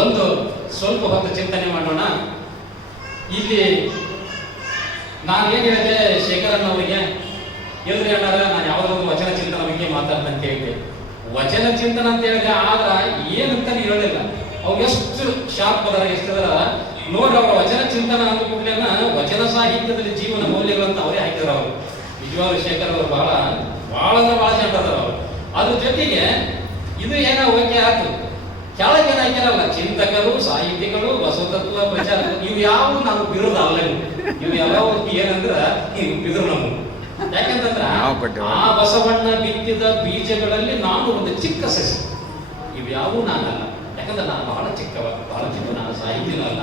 ಒಂದು ಸ್ವಲ್ಪ ಹೊತ್ತು ಚಿಂತನೆ ಮಾಡೋಣ. ಇಲ್ಲಿ ನಾನು ಏನು ಹೇಳಿದೆ ಶೇಖರಣ್ಣ ಅವರಿಗೆ, ಎಲ್ರಿ ಅಣ್ಣಾರ ನಾನು ಯಾವುದೋ ಒಂದು ವಚನ ಚಿಂತನ ಬಗ್ಗೆ ಮಾತಾಡ್ತಾ ಅಂತ ಹೇಳಿದೆ. ವಚನ ಚಿಂತನ ಅಂತ ಹೇಳಿದೆ, ಆದ್ರ ಏನಂತ ಹೇಳಿಲ್ಲ. ಅವ್ರು ಎಷ್ಟು ಶಾರ್ಪ್ ಅದಾರ, ಎಷ್ಟದಾರ ನೋಡ್ರಿ. ಅವರ ವಚನ ಚಿಂತನ ಅಂದ ಕೂಡಲೇನ ವಚನ ಸಾಹಿತ್ಯದಲ್ಲಿ ಜೀವನ ಮೌಲ್ಯಗಳಂತ ಅವರೇ ಹಾಕಿದಾರ. ಅವರು ನಿಜವಾಗ್ಲೂ ಶೇಖರ್ ಅವರು ಬಹಳ ಜನ ಅದಾರ ಅವರು. ಅದ್ರ ಜೊತೆಗೆ ಇದು ಏನೋ ಓಕೆ ಆಯ್ತು, ಕೆಳಗೇನ ಹಾಕ್ಯಾರಲ್ಲ ಚಿಂತಕರು, ಸಾಹಿತಿಗಳು, ಬಸವತತ್ವ ಪ್ರಚಾರ, ಇವು ಯಾವ ನಾವು ಬಿರುದು ಅಲ್ಲ. ಇವು ಯಾವ ಏನಂದ್ರ ಇವು ಬಿದ್ರು ನಮ್ಗೆ. ಯಾಕಂತಂದ್ರ ಆ ಬಸವಣ್ಣ ಬಿತ್ತಿದ ಬೀಜಗಳಲ್ಲಿ ನಾನು ಒಂದು ಚಿಕ್ಕ ಸಸಿ. ಇವು ಯಾವೂ ನಾನಲ್ಲ. ಯಾಕಂದ್ರೆ ನಾನು ಬಹಳ ಚಿಕ್ಕ, ನಾನು ಸಾಹಿತಿನೂ ಅಲ್ಲ,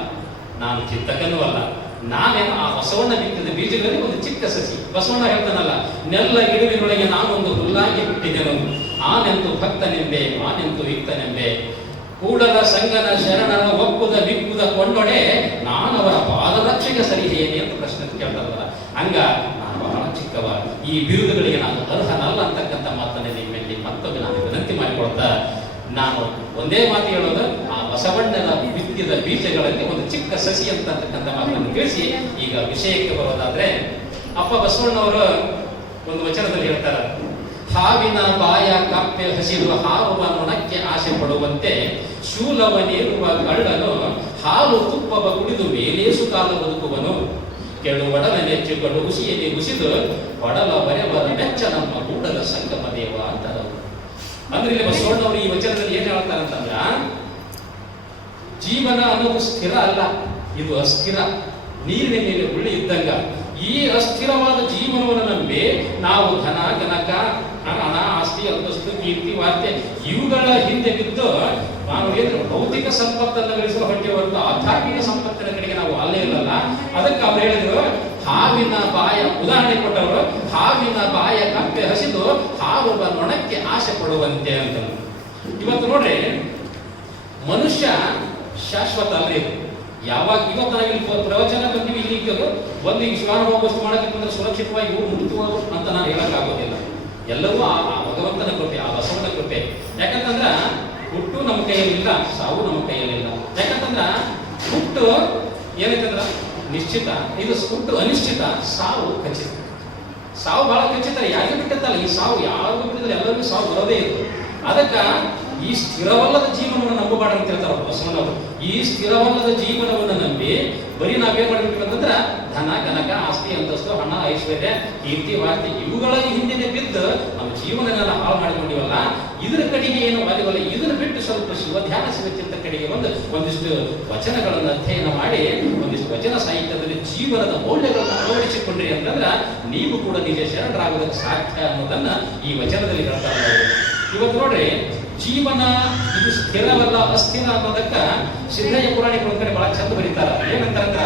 ನಾನು ಚಿಂತಕನೂ ಅಲ್ಲ. ನಾನೇನು ಆ ಬಸವಣ್ಣ ಬಿತ್ತಿದ ಬೀಜಗಳಲ್ಲಿ ಒಂದು ಚಿಕ್ಕ ಸಸಿ. ಬಸವಣ್ಣ ಹೇಳ್ತಾನಲ್ಲ, ನೆಲ್ಲ ಗಿಡುವಿನೊಳಗೆ ನಾನೊಂದು ಹುಲ್ಲಾಗಿ ಹುಟ್ಟಿದೆನು, ಆನೆಂತು ಭಕ್ತನೆಂಬೆ, ಆನೆಂತು ವಿಕ್ತನೆಂಬೆ, ಕೂಡಲ ಸಂಗನ ಶರಣನ ಒಪ್ಪುದ ಬಿಕ್ಕುದ ಕೊಂಡೊಡೆ, ನಾನವರ ಪಾದರಕ್ಷೆಗೆ ಸರಿಹೇನೆ ಅಂತ ಪ್ರಶ್ನೆ ಕೇಳ್ತಾರಲ್ಲ. ಹಂಗ ನಾನು ಬಹಳ ಚಿಕ್ಕವ, ಈ ಬಿರುದುಗಳಿಗೆ ನಾನು ಅರ್ಹನಲ್ಲ ಅಂತಕ್ಕಂಥ ಮಾತನ್ನೇ ನಿಮ್ಮಲ್ಲಿ ಮತ್ತೊಮ್ಮೆ ನಾನು ವಿನಂತಿ ಮಾಡಿಕೊಳ್ತಾ, ನಾನು ಒಂದೇ ಮಾತು ಹೇಳೋದು, ಆ ಬಸವಣ್ಣನ ಬಿತ್ತಿದ ಬೀಜಗಳಲ್ಲಿ ಒಂದು ಚಿಕ್ಕ ಸಸಿ ಅಂತಕ್ಕಂಥ ಮಾತನ್ನು ತಿಳಿಸಿ ಈಗ ವಿಷಯಕ್ಕೆ ಬರೋದಾದ್ರೆ, ಅಪ್ಪ ಬಸವಣ್ಣವರು ಒಂದು ವಚನದಲ್ಲಿ ಹೇಳ್ತಾರೆ, ಹಾವಿನ ಬಾಯ ಕಪ್ಪೆ ಹಸಿರು ಹಾರುವ ನೊಣಕ್ಕೆ ಆಸೆ ಪಡುವಂತೆ, ಶೂಲವನೇರುವ ಕಳ್ಳನು ಹಾಲು ತುಪ್ಪವ ಕುಡಿದು ಮೇಲೇಸು ಕಾಲ ಬದುಕುವನು, ಕೆಡು ಒಡಲ ನೆಚ್ಚು ಕಡು ಹುಸಿಯಲ್ಲಿ ಹುಸಿದು ಒಡಲ ಬರೆವರ ಮೆಚ್ಚ ನಮ್ಮ ಕೂಡಲ ಸಂಗಮ ದೇವ ಅಂತಾರ. ಅಂದ್ರೆ ಇಲ್ಲಿ ಬಸವಣ್ಣವರು ಈ ವಚನದಲ್ಲಿ ಏನ್ ಹೇಳ್ತಾರಂತಂದ್ರ, ಜೀವನ ಅನ್ನೋದು ಸ್ಥಿರ ಅಲ್ಲ, ಇದು ಅಸ್ಥಿರ, ನೀರಿನ ಮೇಲೆ ಉಳ್ಳಿ ಇದ್ದಂಗ. ಈ ಅಸ್ಥಿರವಾದ ಜೀವನವನ್ನು ನಂಬಿ ನಾವು ಧನ ಜನಕ, ಹಣ, ಆಸ್ತಿ, ಅಂತಸ್ತು, ಕೀರ್ತಿ, ವಾರ್ತೆ ಇವುಗಳ ಹಿಂದೆ ಬಿದ್ದು ನಾವು ಏನು ಭೌತಿಕ ಸಂಪತ್ತನ್ನು ಗಳಿಸುವ ಹೊಟ್ಟೆ ಹೊರತು ಆಧ್ಯಾತ್ಮಿಕ ಸಂಪತ್ತಿನ ಕಡೆಗೆ ನಾವು ಅಲ್ಲೇ ಇರಲ್ಲ. ಅದಕ್ಕೆ ಅವ್ರು ಹೇಳಿದ್ರು, ಹಾವಿನ ಬಾಯ ಉದಾಹರಣೆ ಕೊಟ್ಟವರು, ಹಾವಿನ ಬಾಯ ಕಪ್ಪೆ ಹಸಿದು ಹಾರುವ ನೊಣಕ್ಕೆ ಆಸೆ ಪಡುವಂತೆ ಅಂತ. ಇವತ್ತು ನೋಡ್ರಿ, ಮನುಷ್ಯ ಶಾಶ್ವತ ಅಲ್ರಿ. ಯಾವಾಗ ಇವತ್ತು ನಾವಿಲ್ಲಿ ಪ್ರವಚನ ಬಂದಿವಿ, ಇಲ್ಲಿ ಒಂದು ಶಿವಾನುಭವ ವಸ್ತು ಮಾಡಕ್ಕೆ ಸುರಕ್ಷಿತವಾಗಿ ಮುಕ್ತವಾಗು ಅಂತ ನಾನು ಹೇಳಕ್ಕಾಗೋದಿಲ್ಲ. ಎಲ್ಲವೂ ಆ ಭಗವಂತನ ಕೃಪೆ, ಆ ಬಸವನ ಕೃಪೆ. ಯಾಕಂತಂದ್ರ ಹುಟ್ಟು ನಮ್ಮ ಕೈಯಲ್ಲಿಲ್ಲ, ಸಾವು ನಮ್ಮ ಕೈಯಲ್ಲಿಲ್ಲ. ಯಾಕಂತಂದ್ರ ಹುಟ್ಟು ಏನಂತಂದ್ರ ನಿಶ್ಚಿತ, ಇದು ಹುಟ್ಟು ಅನಿಶ್ಚಿತ, ಸಾವು ಖಚಿತ. ಸಾವು ಬಹಳ ಖಚಿತ, ಯಾಕೆ ಬಿಟ್ಟತ್ತಲ್ಲ ಈ ಸಾವು, ಯಾರು ಬಿಟ್ಟಿದ್ರೆ ಎಲ್ಲರಿಗೂ ಸಾವು ಬರೋದೇ ಇದು. ಅದಕ್ಕ ಈ ಸ್ಥಿರವಲ್ಲದ ಜೀವನವನ್ನು ನಂಬಬಾರ್ದು ಅಂತ ಹೇಳ್ತಾರ ಬಸವಣ್ಣವರು. ಈ ಸ್ಥಿರವಲ್ಲದ ಜೀವನವನ್ನು ನಂಬಿ ಬರೀ ನಾವೇನ್ ಮಾಡ್ಬೇಕು ಅಂತಂದ್ರ ಧನ ಗನಕ, ಆಸ್ತಿ, ಅಂತಸ್ತು, ಹಣ, ಐಶ್ವರ್ಯ, ಕೀರ್ತಿ, ವಾರ್ತೆ ಇವುಗಳ ಹಿಂದೆ ಬಿದ್ದು ನಮ್ಮ ಜೀವನನೆಲ್ಲ ಹಾಳು ಮಾಡಿಕೊಂಡಿವಲ್ಲ. ಇದ್ರ ಕಡೆಗೆ ಏನು ವಾಲಿವಲ್ಲ, ಇದನ್ನ ಬಿಟ್ಟು ಸ್ವಲ್ಪ ಶಿವಧ್ಯಾನ ಶಿವಚಿಂತ ಕಡೆಗೆ ಒಂದಿಷ್ಟು ವಚನಗಳನ್ನು ಅಧ್ಯಯನ ಮಾಡಿ ಒಂದಿಷ್ಟು ವಚನ ಸಾಹಿತ್ಯದಲ್ಲಿ ಜೀವನದ ಮೌಲ್ಯಗಳನ್ನು ಅಳವಡಿಸಿಕೊಂಡ್ರಿ ಅಂತಂದ್ರ ನೀವು ಕೂಡ ನಿಜ ಶರಣರಾಗೋದಕ್ಕೆ ಸಾಧ್ಯ ಅನ್ನೋದನ್ನ ಈ ವಚನದಲ್ಲಿ ಹೇಳ್ತಾರೆ. ಇವತ್ತು ನೋಡ್ರಿ, ಜೀವನ ಇದು ಸ್ಥಿರವಲ್ಲ ಅಸ್ಥಿರ ಅನ್ನೋದಕ್ಕ ಸಿದ್ದಯ್ಯ ಪುರಾಣಿಕರ ಕಡೆ ಬಹಳ ಚಂದ ಬರೀತಾರ. ಏನಂತಾರಂದ್ರ,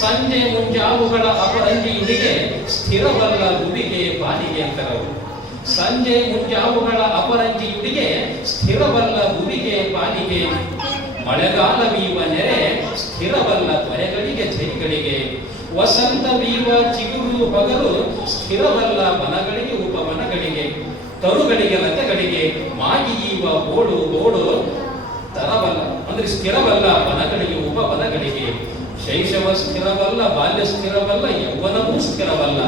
ಸಂಜೆ ಮುಂಜಾವುಗಳ ಅಪರಂಜಿಯುಡಿಗೆ ಸ್ಥಿರವಲ್ಲ ಗುಡಿಗೆ ಬಾಲಿಗೆ ಅಂತಾರ ಅವರು. ಸಂಜೆ ಮುಂಜಾವುಗಳ ಅಪರಂಜಿಯುಡಿಗೆ ಸ್ಥಿರವಲ್ಲ ಗುಡಿಗೆ ಬಾಲಿಗೆ, ಮಳೆಗಾಲ ಬೀವ ನೆರೆ ಸ್ಥಿರವಲ್ಲ ತ್ವರೆಗಳಿಗೆ ಝರಿಗಳಿಗೆ, ವಸಂತ ಬೀವ ಚಿಗುರು ಹೊಗಲು ಸ್ಥಿರವಲ್ಲ ವನಗಳಿಗೆ ಉಪವನಗಳಿಗೆ, ತರುಗಳಿಗೆ ಲತೆಗಳಿಗೆ ಮಾಗಿಯುವ ಗೋಡು ಗೋಡು ತರವಲ್ಲ ಅಂದ್ರೆ ಸ್ಥಿರವಲ್ಲ ವನಗಳಿಗೆ ಉಪವನಗಳಿಗೆ, ಶೈಶವ ಸ್ಥಿರವಲ್ಲ ಬಾಲ್ಯ ಸ್ಥಿರವಲ್ಲ ಯೌವನವೂ ಸ್ಥಿರವಲ್ಲ,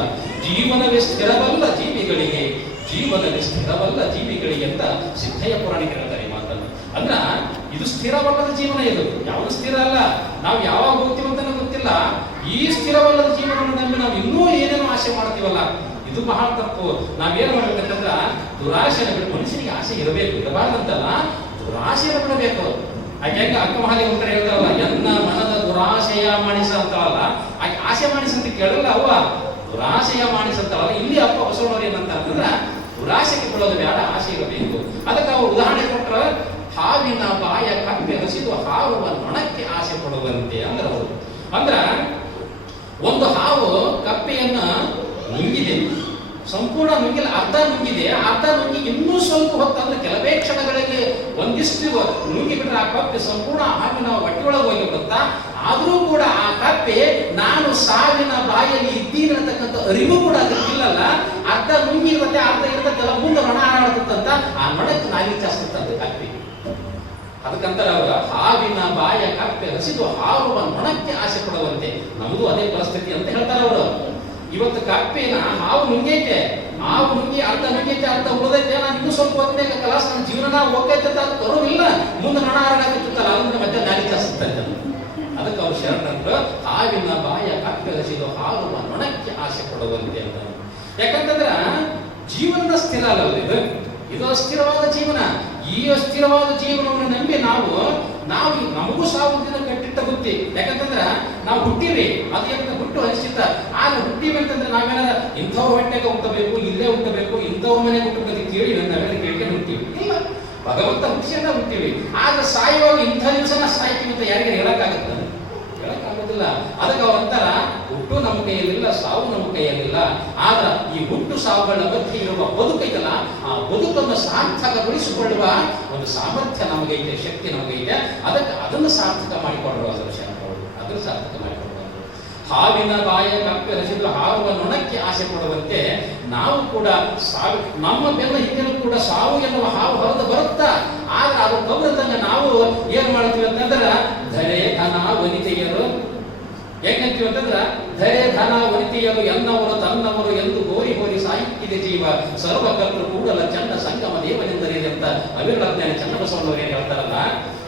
ಜೀವನವೇ ಸ್ಥಿರವಲ್ಲ ಜೀವಿಗಳಿಗೆ, ಜೀವನವೇ ಸ್ಥಿರವಲ್ಲ ಜೀವಿಗಳಿಗೆ ಅಂತ ಸಿದ್ದಯ್ಯ ಪುರಾಣಿಕರು ಹೇಳ್ತಾರೆ ಈ ಮಾತನ್ನು. ಅಂದ್ರ ಇದು ಸ್ಥಿರವಲ್ಲದ ಜೀವನ, ಇದು ಯಾವುದು ಸ್ಥಿರ ಅಲ್ಲ. ನಾವು ಯಾವಾಗ ಹೋಗ್ತೀವಂತ ಗೊತ್ತಿಲ್ಲ. ಈ ಸ್ಥಿರವಲ್ಲದ ಜೀವನವನ್ನು ನಂಬಿ ನಾವು ಇನ್ನೂ ಏನೇನೋ ಆಸೆ ಮಾಡ್ತೀವಲ್ಲ, ಇದು ಬಹಳ ತಪ್ಪು. ನಾವೇನ್ ಮಾಡ್ಬೇಕಂತಂದ್ರ ದುರಾಶೆನ ಬಿಟ್ಟು, ಮನುಷ್ಯನಿಗೆ ಆಸೆ ಇರಬೇಕು, ಇರಬಾರ್ದಂತಲ್ಲ, ದುರಾಶೆನ ಬಿಡಬೇಕು. ಆಕೆ ಹೆಂಗ ಅಕ್ಕ ಮಹಾದೇವ ಹೇಳ್ತಾರಲ್ಲ, ಎನ್ನ ಮನದ ದುರಾಶೆಯ ಮಾಡಿಸ ಅಂತಾವಲ್ಲ, ಆಕೆ ಆಸೆ ಮಾಡಿಸ ಅಂತ ಕೇಳಲ್ಲ, ಅವ್ವ ದುರಾಶೆಯ ಮಾಡಿಸ ಅಂತಾವಲ್ಲ. ಇಲ್ಲಿ ಅಪ್ಪ ಬಸವಣ್ಣವ್ರು ಏನಂತಾರಂದ್ರ, ದುರಾಶೆಗೆ ಬಿಡೋದು ಬೇಡ, ಆಸೆ ಇರಬೇಕು. ಅದಕ್ಕೆ ಅವ್ರು ಉದಾಹರಣೆ ಕೊಟ್ರ, ಹಾವಿನ ಬಾಯ ಕಪ್ಪೆ ಹಸಿದು ಹಾರುವ ನೊಣಕ್ಕೆ ಆಸೆ ಪಡುವಂತೆ ಅಂದ್ರ ಅವರು. ಅಂದ್ರ ಒಂದು ಹಾವು ಕಪ್ಪೆಯನ್ನ ನುಂಗಿದೆ, ಸಂಪೂರ್ಣ ನುಂಗಿಲ್ಲ, ಅರ್ಧ ನುಂಗಿದೆ. ಅರ್ಧ ನುಂಗಿ ಇನ್ನೂ ಸ್ವಲ್ಪ ಹೊತ್ತು ಅಂದ್ರೆ ಕೆಲವೇ ಕ್ಷಣಗಳಲ್ಲಿ ಒಂದಿಷ್ಟು ನುಂಗಿ ಬಿಟ್ರೆ ಆ ಕಪ್ಪೆ ಸಂಪೂರ್ಣ ಹಾವಿನ ಹೊಟ್ಟೆಯೊಳಗೆ ಹೋಗಿ ಬಿಡುತ್ತಾ. ಆದ್ರೂ ಕೂಡ ಆ ಕಪ್ಪೆ ನಾನು ಸಾವಿನ ಬಾಯಲ್ಲಿ ಇದ್ದೀನಿ ಅಂತಕ್ಕಂಥ ಅರಿವು ಕೂಡ ಅದಕ್ಕಿಲ್ಲಲ್ಲ. ಅರ್ಧ ನುಂಗಿ ಇರುತ್ತೆ, ಅರ್ಧ ಇರ್ತಕ್ಕಲ್ಲ, ಮುಂದೆ ನೊಣ ಆಡುತ್ತಂತ ಆ ನೊಣಕ್ಕೆ ನಾಲಿ ಚಾಸ್ತಂತೆ ಕಪ್ಪೆ. ಅದಕ್ಕಂತಾರೆ ಅವರ ಹಾವಿನ ಬಾಯ ಕಪ್ಪೆ ಹಸಿದು ಹಾರುವ ನೊಣಕ್ಕೆ ಆಸೆ ಪಡುವಂತೆ. ನಮಗೂ ಅದೇ ಪರಿಸ್ಥಿತಿ ಅಂತ ಹೇಳ್ತಾರೆ ಅವರು. ಇವತ್ತು ಕಪ್ಪೆನ ಹಾವು ನುಂಗೈತೆ, ಹಾವು ನುಂಗಿ ಅರ್ಧ ನುಂಗೈತೆ, ಅರ್ಧ ಉಳಿದೈತೆ, ನಾನು ಇನ್ನೂ ಸ್ವಲ್ಪ ಹೊತ್ತಿನಾಗ ಕಲಾಸ ನನ್ನ ಜೀವನ ಹೋಗೈತೆ ಅಂತ ಅದು ಬರೋದಿಲ್ಲ. ಮುಂದೆ ನೊಣ ಹಾರಾಗತ್ತಲ್ಲ, ಅದನ್ನ ಮತ್ತೆ ಗಾಳಿ ಜಾಸ್ತಿ. ಅದಕ್ಕೆ ಅವ್ರು ಶರಣರು ಹಾವಿನ ಬಾಯ ಕಪ್ಪೆ ಹಸಿದು ಹಾರುವ ನೊಣಕ್ಕೆ ಆಸೆ ಪಡುವಂತೆ ಅಂತ. ಯಾಕಂತಂದ್ರ ಜೀವನದ ಸ್ಥಿರ ಅಲ್ಲಲ್ಲ ಇದು ಅಸ್ಥಿರವಾದ ಜೀವನ. ಈ ಅಸ್ಥಿರವಾದ ಜೀವನವನ್ನು ನಂಬಿ ನಾವು ನಮಗೂ ಸಾವು ದಿನ ಕಟ್ಟಿಟ್ಟ ಬುತ್ತಿ. ಯಾಕಂತಂದ್ರ ನಾವು ಹುಟ್ಟಿವಿ, ಅದೇನ ಹುಟ್ಟು ಅನಿಶ್ಚಿತ. ಆಗ ಹುಟ್ಟಿವಿ ಅಂತಂದ್ರೆ ನಾವೇನಾರ ಇಂಥವ್ರ ಹೊಟ್ಟೆಗೆ ಹುಟ್ಟಬೇಕು, ಇಲ್ಲೇ ಹುಟ್ಟಬೇಕು, ಇಂಥವ್ರ ಮನೆಗೆ ಹುಟ್ಟಬೇಕು ಕೇಳಿ ನಾವೆಲ್ಲ ಕೇಳ್ಕೊಂಡು ಹುಟ್ಟಿವಿ. ಇಲ್ಲ, ಭಗವಂತ ಹುಟ್ಟಿಸಿಂದ ಹುಟ್ಟಿವಿ. ಆದ್ರೆ ಸಾಯುವಾಗ ಇಂಥ ದಿವಸನ ಸಾಯ್ತೀವಿ ಅಂತ ಯಾರಿಗೆ ಹೇಳಕ್ಕಾಗತ್ತ? ಹೇಳಕ್ಕಾಗೋದಿಲ್ಲ. ಅದಕ್ಕೆ ಅವ್ರಂತಾರ ಹುಟ್ಟು ನಮ್ಮ ಕೈಯಲ್ಲಿಲ್ಲ, ಸಾವು ನಮ್ಮ ಕೈಯಲ್ಲಿಲ್ಲ. ಆದ್ರ ಈ ಹುಟ್ಟು ಸಾವುಗಳ ಮಧ್ಯೆ ಇರುವ ಬದುಕೈತಲ್ಲ, ಆ ಬದುಕನ್ನು ಸಾರ್ಥಕಗೊಳಿಸಿಕೊಳ್ಳುವ ಒಂದು ಸಾಮರ್ಥ್ಯ ನಮಗೈತೆ, ಶಕ್ತಿ ನಮಗೈತೆ. ಅದಕ್ಕೆ ಅದನ್ನು ಸಾರ್ಥಕ ಮಾಡಿಕೊಳ್ಳುವ ಅದನ್ನು ಸಾರ್ಥಕ ಮಾಡಿಕೊಳ್ಳುವ. ಹಾವಿನ ಬಾಯ ಕಪ್ಪೆ ಹಸಿದು ಹಾರುವ ನೊಣಕ್ಕೆ ಆಸೆ ಪಡುವಂತೆ ನಾವು ಕೂಡ ನಮ್ಮ ಬೆನ್ನ ಹಿಂದಿನ ಕೂಡ ಸಾವು ಎನ್ನುವ ಹಾವು ಹೊರದು ಬರುತ್ತಾ. ಆದ್ರೆ ಅದು ಕಬ್ಬದಂಗ ನಾವು ಏನ್ ಮಾಡ್ತೀವಿ ಅಂತಂದ್ರ ಧರೆ ಧನ ವನಿತೆಯರು ಹೆಂಗಂತೀವಿ ಅಂತಂದ್ರ ಧರೆ ಧನ ವನಿತೆಯರು ಎನ್ನವರು ತನ್ನವರು ಎಂದು ಗೋರಿ ಗೋರಿ ಸಾಹಿತ್ಯದ ಜೀವ ಸರ್ವಕರ್ತರು ಕೂಡಲ ಚಂದ ಸಂಗಮ ದೇವನೆಂದರೆ ಅಂತ ಅವಿರಳಜ್ಞಾನಿ ಚನ್ನಬಸವಣ್ಣವ್ರು ಏನ್ ಹೇಳ್ತಾರಲ್ಲ.